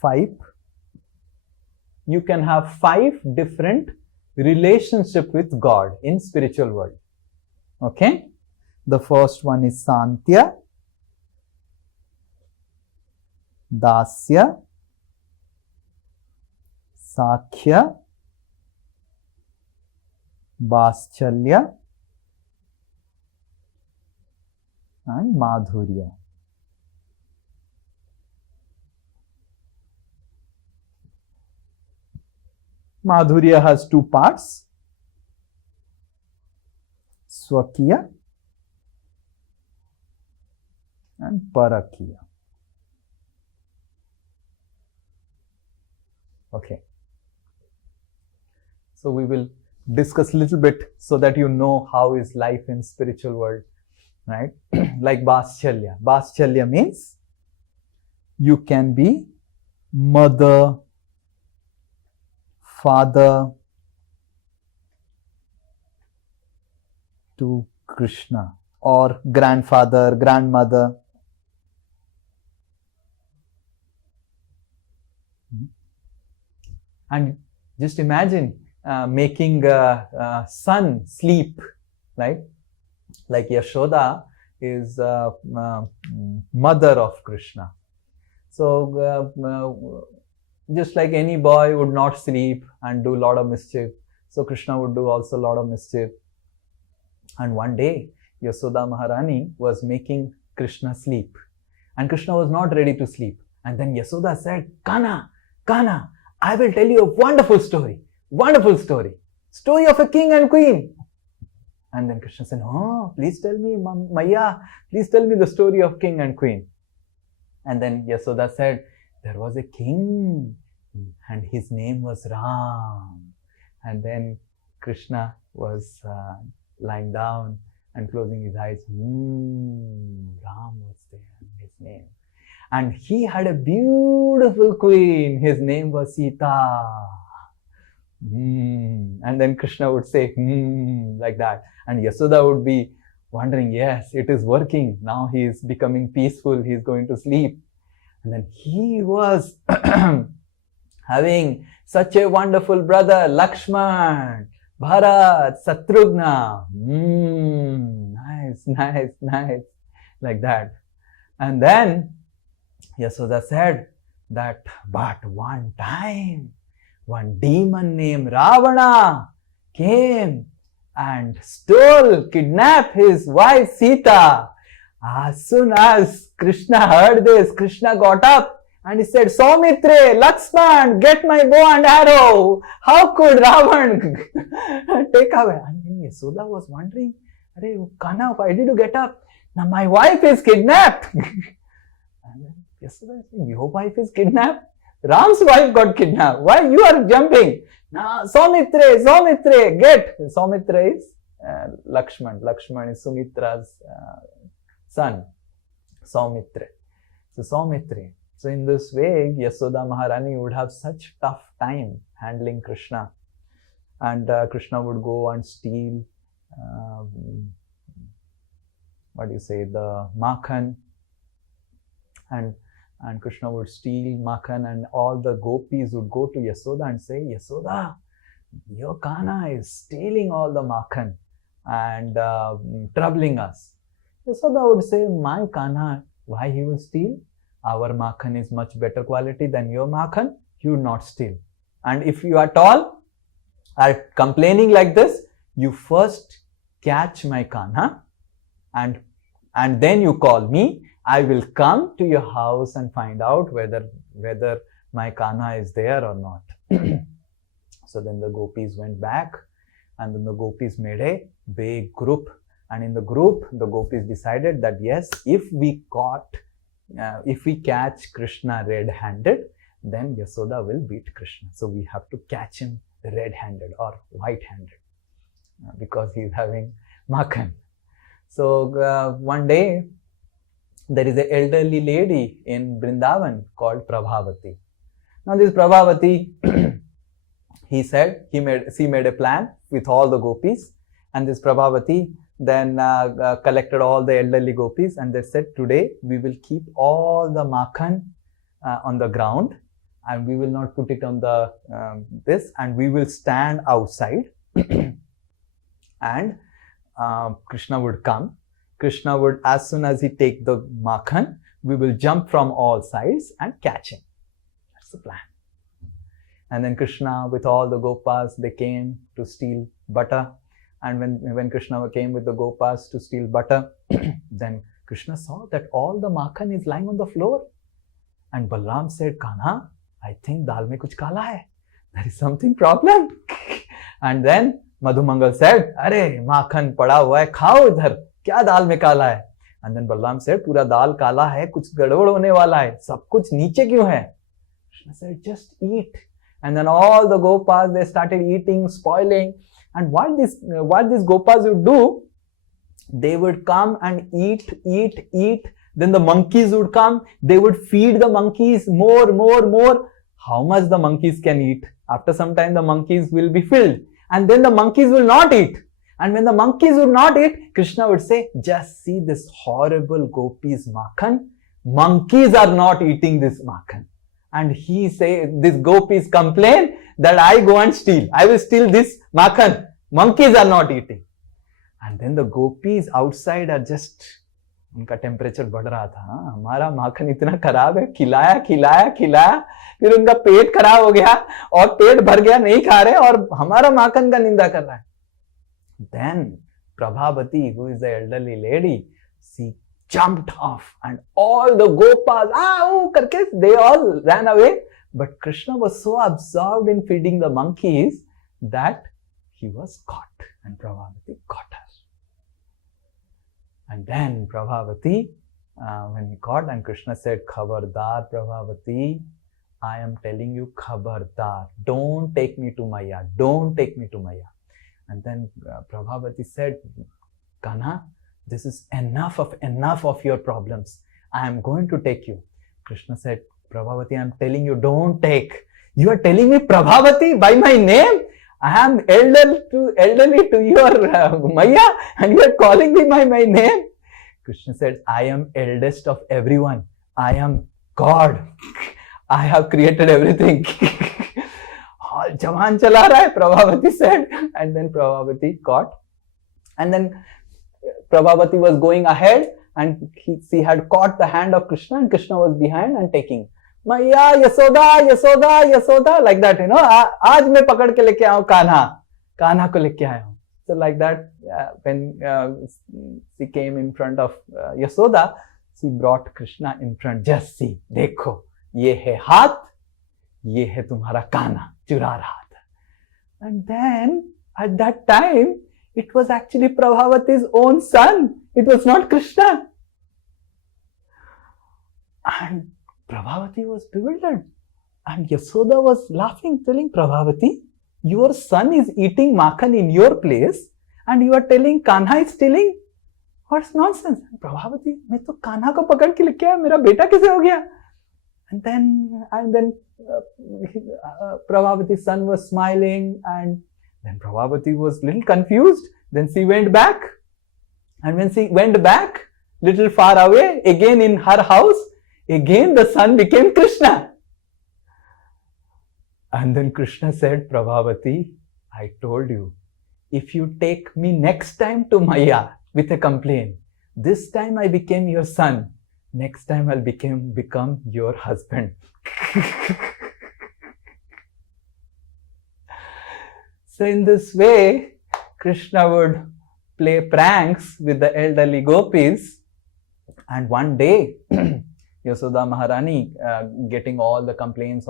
5. You can have 5 different relationship with God in spiritual world. Okay, the first one is Santya, Dasya, Sakhya, Vaschalya and Madhurya. Madhurya has 2 parts, Swakiya and Parakiya. Okay. So we will discuss a little bit so that you know how is life in spiritual world, right? Like Vaschalya. Vaschalya means you can be mother, father to Krishna, or grandfather, grandmother. And just imagine making a son sleep, right? Like Yashoda is mother of Krishna. So just like any boy would not sleep and do a lot of mischief, so Krishna would do also a lot of mischief. And one day, Yashoda Maharani was making Krishna sleep. And Krishna was not ready to sleep. And then Yashoda said, Kana, Kana, I will tell you a wonderful story. Wonderful story. Story of a king and queen. And then Krishna said, oh, please tell me, Maya, please tell me the story of king and queen. And then Yashoda said, there was a king and his name was Ram. And then Krishna was lying down and closing his eyes. Ram was there, his name. And he had a beautiful queen. His name was Sita. And then Krishna would say, like that. And Yashoda would be wondering, yes, it is working. Now he is becoming peaceful. He is going to sleep. And then he was having such a wonderful brother, Lakshman, Bharat, Satrughna. Nice, nice, nice. Like that. And then Yashoda said that, but one time, one demon named Ravana came and kidnapped his wife Sita. As soon as Krishna heard this, Krishna got up and he said, Saumitre, Lakshman, get my bow and arrow. How could Ravan take away? And then Yashoda was wondering, Kana, why did you get up? Now my wife is kidnapped. And then Yashoda said, your wife is kidnapped? Ram's wife got kidnapped. Why you are jumping? Now, Saumitre, Saumitre, get. Saumitra is Lakshman. Lakshman is Sumitra's son. Saumitra. So Saumitra. So in this way, Yashoda Maharani would have such tough time handling Krishna. And Krishna would go and steal, the makhan. And Krishna would steal makhan, and all the gopis would go to Yashoda and say, Yashoda, your Kana is stealing all the makhan. and troubling us. Yasoda would say, my Kanha, why he will steal? Our makhan is much better quality than your makhan. You would not steal. And if you at all are complaining like this, you first catch my Kanha and then you call me. I will come to your house and find out whether my Kanha is there or not. So then the gopis went back, and then the gopis made a big group. And in the group, the gopis decided that yes, if we catch Krishna red-handed, then Yasoda will beat Krishna. So we have to catch him red-handed or white-handed because he is having makhan. So one day, there is an elderly lady in Vrindavan called Prabhavati. Now this Prabhavati, she made a plan with all the gopis, and this Prabhavati then collected all the elderly gopis, and they said, today we will keep all the makhan on the ground, and we will not put it on the this, and we will stand outside and Krishna would come. Krishna would, as soon as he take the makhan, we will jump from all sides and catch him. That's the plan. And then Krishna with all the gopas, they came to steal butter. And when Krishna came with the gopas to steal butter, then Krishna saw that all the makhan is lying on the floor. And Balram said, Kanha, I think dal mein kuch kala hai. There is something problem. And then Madhumangal said, Arey, makhan pada hua hai, khao idhar. Kya dal mein kala hai? And then Balram said, pura dal kala hai, kuch gadbad hone wala hai. Sab kuch niche kyun hai? Krishna said, just eat. And then all the gopas, they started eating, spoiling. And what these gopas would do, they would come and eat. Then the monkeys would come. They would feed the monkeys more. How much the monkeys can eat? After some time, the monkeys will be filled. And then the monkeys will not eat. And when the monkeys would not eat, Krishna would say, just see this horrible gopis makhan. Monkeys are not eating this makhan. And these gopis complain that I go and steal. I will steal this makhan. Monkeys are not eating. And then the gopis outside are just, उनका temperature बढ़ रहा था. हमारा माखन इतना खराब है, खिलाया, फिर उनका पेट खराब हो गया और पेट भर गया, नहीं खा रहे और हमारा माखन का निंदा कर रहा है. Then Prabhavati, who is the elderly lady, she jumped off and all the gopas, they all ran away. But Krishna was so absorbed in feeding the monkeys that he was caught, and Prabhavati caught her. And then Prabhavati, when he caught, and Krishna said, Khabardar Prabhavati, I am telling you, Khabardar, don't take me to Maya. And then Prabhavati said, Kanha, this is enough of your problems. I am going to take you. Krishna said, Prabhavati, I am telling you, don't take. You are telling me Prabhavati by my name? I am elderly to your Maya, and you are calling me by my name? Krishna said, I am eldest of everyone. I am God. I have created everything. All jawan chala raha hai, Prabhavati said. And then Prabhavati caught. And then Prabhavati was going ahead, and she had caught the hand of Krishna, and Krishna was behind and taking. Maya, Yasoda, like that, Aaj main pakad ke leke aaya hu Kanha ko leke aaya hu. So like that, when she came in front of Yasoda, she brought Krishna in front. Just see, dekho, ye hai haath, ye hai tumhara Kanha, chura raha tha. And then at that time, it was actually Prabhavati's own son. It was not Krishna. And Prabhavati was bewildered. And Yasoda was laughing, telling Prabhavati, your son is eating makhan in your place and you are telling Kanha is stealing? What's nonsense? And Prabhavati, मैं तो कान्हा को पकड़ के लेके आया, मेरा बेटा कैसे हो गया? And then Prabhavati's son was smiling, and then Prabhavati was a little confused. Then she went back, and when she went back, little far away, again in her house, again the son became Krishna. And then Krishna said, Prabhavati, I told you, if you take me next time to Maya with a complaint, this time I became your son, next time I'll become your husband. So in this way, Krishna would play pranks with the elderly gopis, and one day Yasoda Maharani getting all the complaints,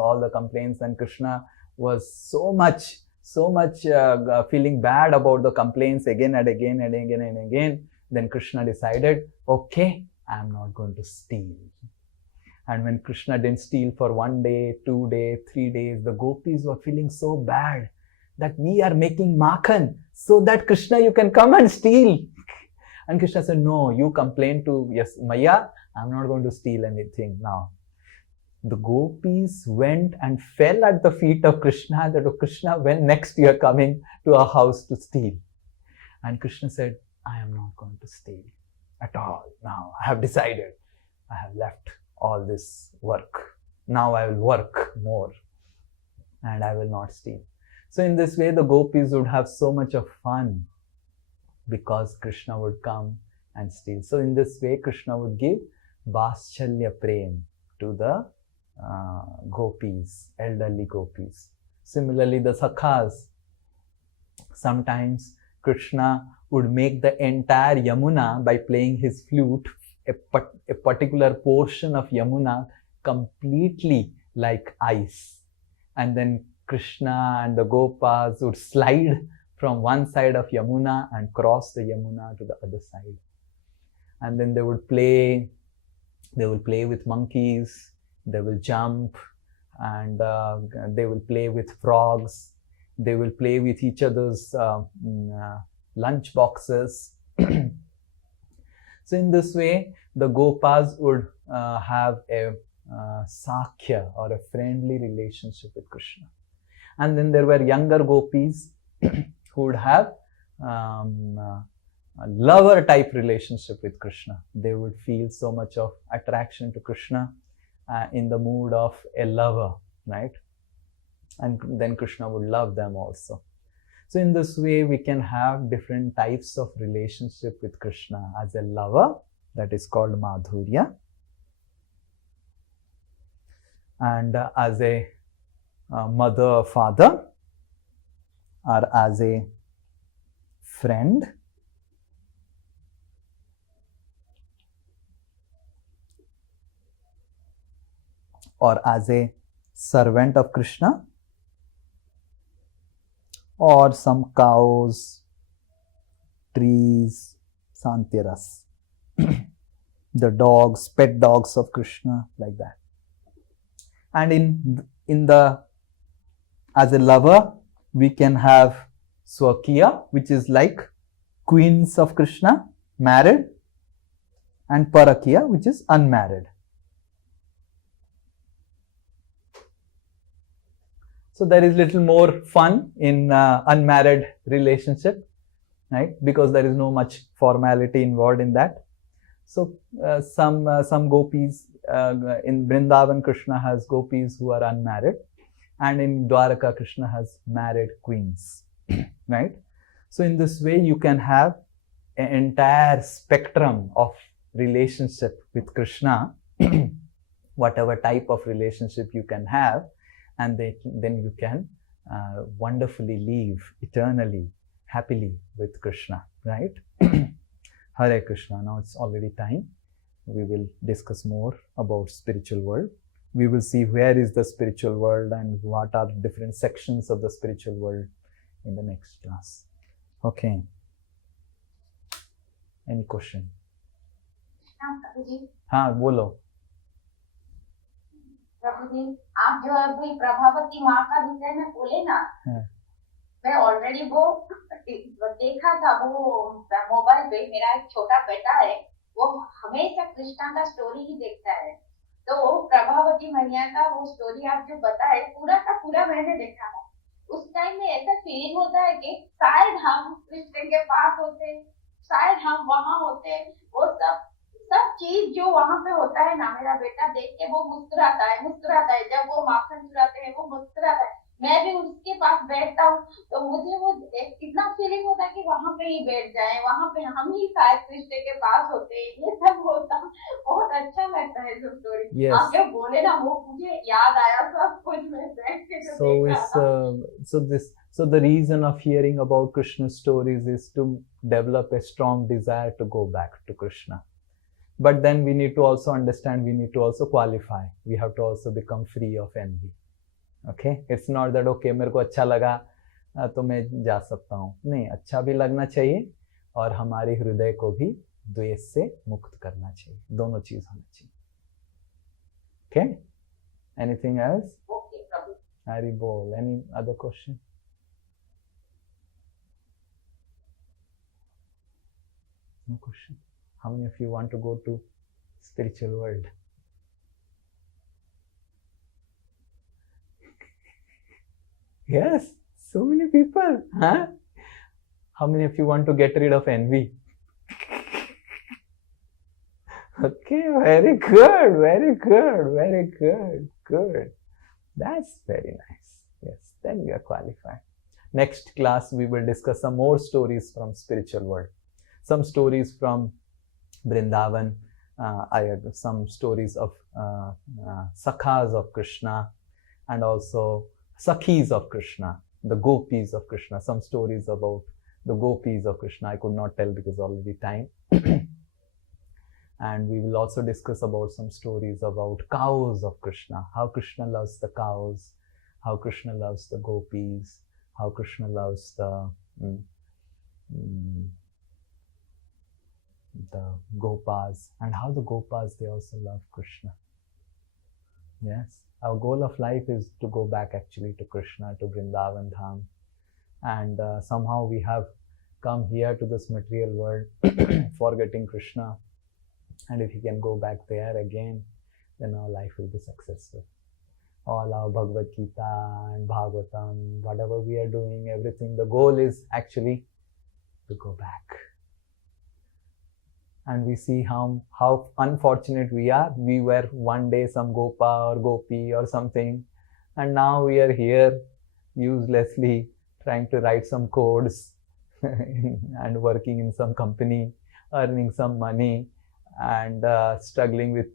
and Krishna was so much feeling bad about the complaints again and again. Then Krishna decided, okay, I'm not going to steal. And when Krishna didn't steal for 1 day, 2 days, 3 days, the gopis were feeling so bad that we are making makhan so that Krishna, you can come and steal. And Krishna said, no, you complain to Maya, I'm not going to steal anything now. The gopis went and fell at the feet of Krishna, that, oh Krishna, when next you are coming to our house to steal? And Krishna said, I am not going to steal at all. Now I have decided, I have left all this work. Now I will work more and I will not steal. So in this way, the gopis would have so much of fun because Krishna would come and steal. So in this way, Krishna would give Vaschalya Prem to the gopis, elderly gopis. Similarly, the Sakhas, sometimes Krishna would make the entire Yamuna, by playing his flute, a particular portion of Yamuna completely like ice. And then Krishna and the Gopas would slide from one side of Yamuna and cross the Yamuna to the other side. And then they will play with monkeys, they will jump, and they will play with frogs, they will play with each other's lunch boxes. So in this way, the Gopas would have a sakhya, or a friendly relationship with Krishna. And then there were younger gopis who would have a lover type relationship with Krishna. They would feel so much of attraction to Krishna in the mood of a lover, right? And then Krishna would love them also. So in this way, we can have different types of relationship with Krishna. As a lover, that is called Madhurya. And as a mother or father, or as a friend, or as a servant of Krishna, or some cows, trees, Santyaras, the dogs, pet dogs of Krishna, like that. And as a lover, we can have Swakiya, which is like queens of Krishna, married, and Parakiya, which is unmarried. So there is little more fun in unmarried relationship, right? Because there is no much formality involved in that. So some gopis, in Vrindavan, Krishna has gopis who are unmarried, and in Dwaraka, Krishna has married queens, right? So in this way, you can have an entire spectrum of relationship with Krishna, whatever type of relationship you can have, and then you can wonderfully live eternally, happily with Krishna, right? Hare Krishna. Now it's already time. We will discuss more about spiritual world. We will see where is the spiritual world and what are the different sections of the spiritual world in the next class. Okay. Any question? हाँ बोलो. प्रभु जी, आप जो अभी प्रभावती माँ का विषय में बोले ना, मैं ऑलरेडी वो देखा था, वो मोबाइल पे मेरा एक छोटा बेटा है, वो हमेशा कृष्णा का स्टोरी ही देखता है, तो वो प्रभावती मैया का वो स्टोरी आप जो बताए पूरा का पूरा मैंने देखा था. उस टाइम में ऐसा फीलिंग होता है कि शायद हम कृष्ण के पास होते, शायद हम वहाँ होते, वो सब चीज जो वहाँ पे होता है ना, मेरा बेटा देख के वो मुस्कुराता है. जब वो माखन चुराते हैं वो मुस्कुराता है. मैं भी उसके पास बैठता हूँ तो मुझे वो इतना फीलिंग होता है कि वहां पे ही बैठ जाए, वहां पे हम ही शायद कृष्ण के पास होते हैं, ये सब होता। बहुत अच्छा लगता है जो स्टोरी। आप जब बोले ना वो मुझे याद आया सब कुछ, मैं बैठ के so it's so the reason of hearing about Krishna stories is to develop a strong desire to go back to Krishna. But then we need to also understand, we need to also qualify. We have to also become free of envy. Okay? It's not that, okay, मेरे को अच्छा लगा तो मैं जा सकता हूँ. नहीं, अच्छा भी लगना चाहिए और हमारे हृदय को भी द्वेष से मुक्त करना चाहिए. दोनों चीज होना चाहिए. Okay? Anything else? Okay, Prabhu. Hari Bol. Any other question? No question. How many of you want to go to spiritual world? Yes, so many people. Huh? How many of you want to get rid of envy? Okay, very good, very good, very good, good. That's very nice. Yes, then you are qualified. Next class, we will discuss some more stories from spiritual world. Some stories from Vrindavan, some stories of Sakhas of Krishna, and also Sakhis of Krishna, the Gopis of Krishna. Some stories about the Gopis of Krishna. I could not tell because already time. And we will also discuss about some stories about cows of Krishna, how Krishna loves the cows, how Krishna loves the gopis, how Krishna loves the gopas, and how the gopas, they also love Krishna. Yes, our goal of life is to go back actually to Krishna, to Vrindavan Dham. And somehow we have come here to this material world forgetting Krishna. And if we can go back there again, then our life will be successful. All our Bhagavad Gita and Bhagavatam, whatever we are doing, everything, the goal is actually to go back. And we see how unfortunate we are. We were one day some Gopa or Gopi or something, and now we are here uselessly trying to write some codes and working in some company, earning some money, and struggling with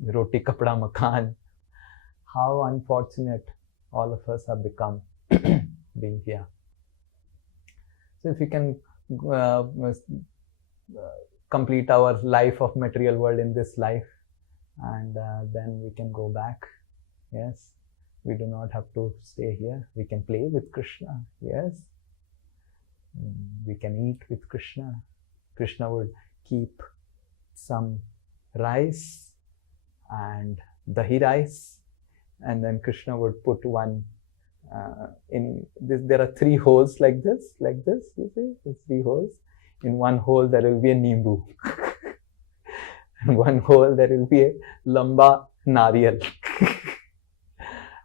roti kapda makan. How unfortunate all of us have become being here. So if we can complete our life of material world in this life, and then we can go back. Yes, we do not have to stay here. We can play with Krishna. Yes, we can eat with Krishna. Krishna would keep some rice and dahi rice, and then Krishna would put one in this. There are 3 holes like this, you see, there's 3 holes. In one hole there will be a nimbu. In one hole there will be a lamba nariyal.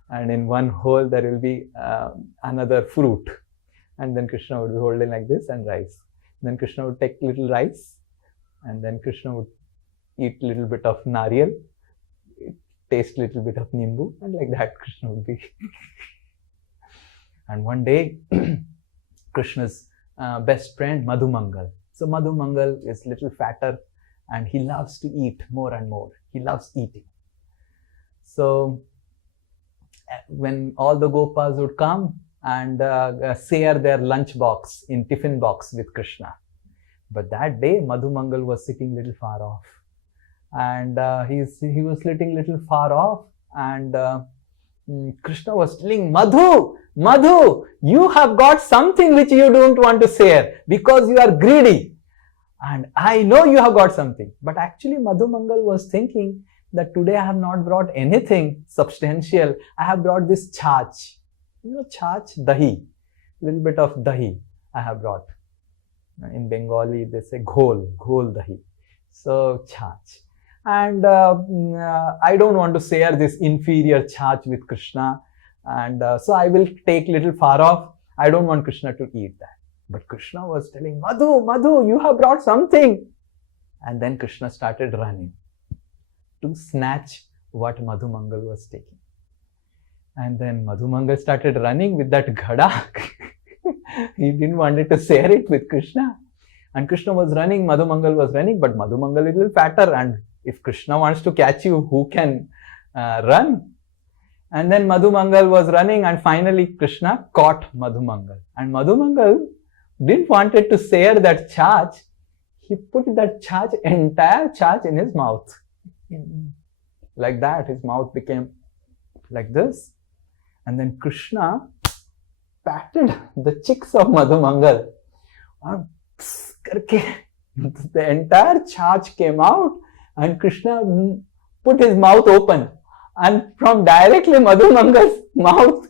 And in one hole there will be another fruit. And then Krishna would be holding like this and rice. Then Krishna would take little rice, and then Krishna would eat little bit of nariyal, taste little bit of nimbu, and like that Krishna would be. And one day, Krishna's best friend Madhumangal. So Madhumangal is little fatter, and he loves to eat more and more. He loves eating. So when all the Gopas would come and share their lunch box in tiffin box with Krishna. But that day, Madhumangal was sitting little far off. And he was sitting little far off, and Krishna was telling, Madhu, you have got something which you don't want to share because you are greedy. And I know you have got something. But actually Madhumangal was thinking that today I have not brought anything substantial. I have brought this chach. You know chach? Dahi. Little bit of dahi I have brought. In Bengali they say ghol dahi. So chach. And I don't want to share this inferior chach with Krishna. And so I will take little far off. I don't want Krishna to eat that. But Krishna was telling, Madhu, you have brought something. And then Krishna started running to snatch what Madhumangal was taking. And then Madhumangal started running with that ghada. He didn't want to share it with Krishna. And Krishna was running, Madhumangal was running, but Madhumangal is a little fatter. And if Krishna wants to catch you, who can run? And then Madhumangal was running, and finally Krishna caught Madhumangal. And Madhumangal didn't want to share that charge. He put that charge, entire charge, in his mouth. Like that, his mouth became like this. And then Krishna patted the cheeks of Madhumangal. And the entire charge came out, and Krishna put his mouth open. And from directly Madhumangal's mouth,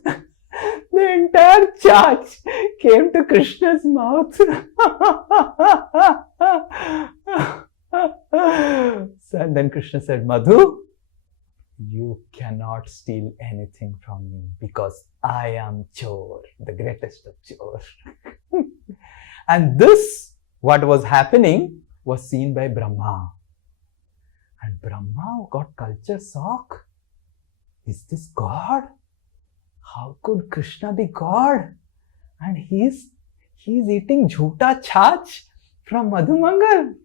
the entire charge came to Krishna's mouth. So, and then Krishna said, Madhu, you cannot steal anything from me because I am Chor, the greatest of Chor. And this, what was happening, was seen by Brahma. And Brahma got culture shock. Is this God? How could Krishna be God? And he's eating jhota chach from Madhumangal.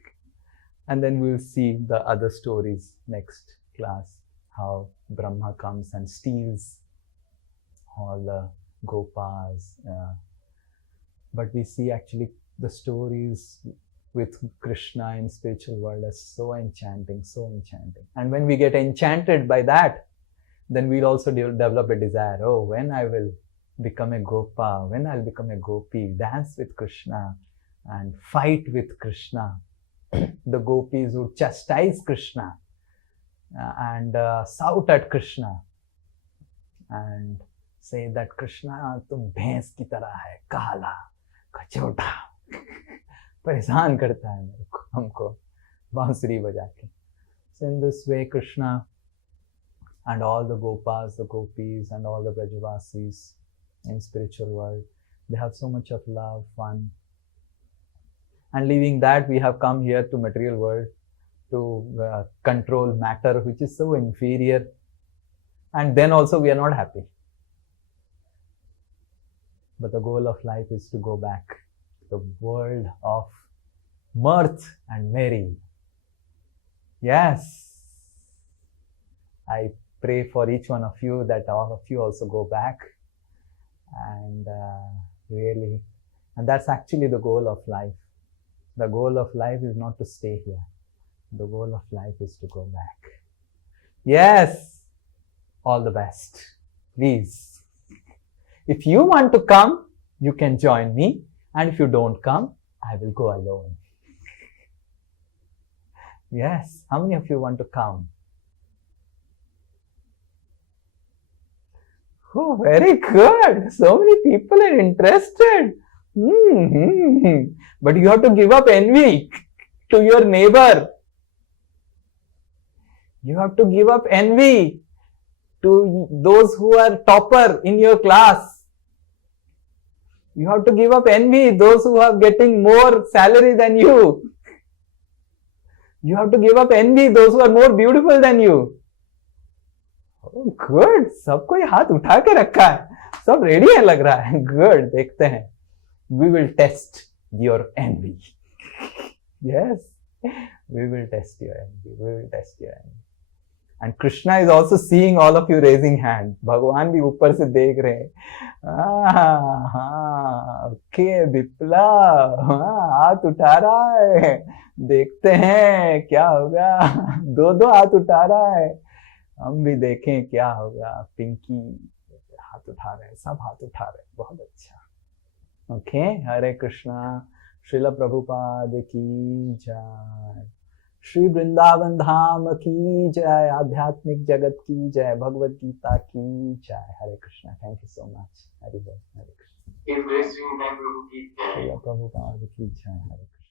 And then we'll see the other stories next class, how Brahma comes and steals all the gopas. But we see actually the stories with Krishna in spiritual world as so enchanting, so enchanting. And when we get enchanted by that, then we'll also develop a desire. Oh, when I will become a gopa, when I'll become a gopi, dance with Krishna and fight with Krishna. The gopis would chastise Krishna and shout at Krishna and say that Krishna, tum bhens ki tarah hai, kala, kachota. परेशान करता है हमको बांसुरी बजा के. So in this way, Krishna and all the gopas, the gopis, and all the Brajavasis in spiritual world, they have so much of love, fun. And leaving that, we have come here to material world to control matter, which is so inferior. And then also we are not happy. But the goal of life is to go back to the world of mirth and merry. Yes, I pray for each one of you that all of you also go back and really, and that's actually the goal of life. The goal of life is not to stay here. The goal of life is to go back. Yes, all the best. Please, if you want to come, you can join me, and if you don't come, I will go alone. Yes, how many of you want to come? Oh, very good. So many people are interested. But you have to give up envy to your neighbor. You have to give up envy to those who are topper in your class. You have to give up envy those who are getting more salary than you. You have to give up envy those who are more beautiful than you. Oh, good. सबको ये हाथ उठा के रखा है. सब ready है लग रहा है. Good. देखते हैं. We will test your envy. Yes, we will test your envy. We will test your envy. And Krishna is also seeing all of you raising hand. भगवान भी ऊपर से देख रहे हैं. Okay, विप्लव हाथ उठा रहा है. देखते हैं क्या होगा. दो हाथ उठा रहा है. हम भी देखें क्या होगा. पिंकी हाथ उठा रहे हैं. सब हाथ उठा रहे हैं. बहुत अच्छा. ओके, हरे कृष्णा. श्रील प्रभुपाद की जय. श्री वृंदावन धाम की जय. आध्यात्मिक जगत की जय. भगवद गीता की जय. Hare Krishna. Thank you so much. Hari बोल. हरे कृष्ण. श्री प्रभुपाद की जय. श्रील प्रभुपाद की जय. हरे कृष्ण.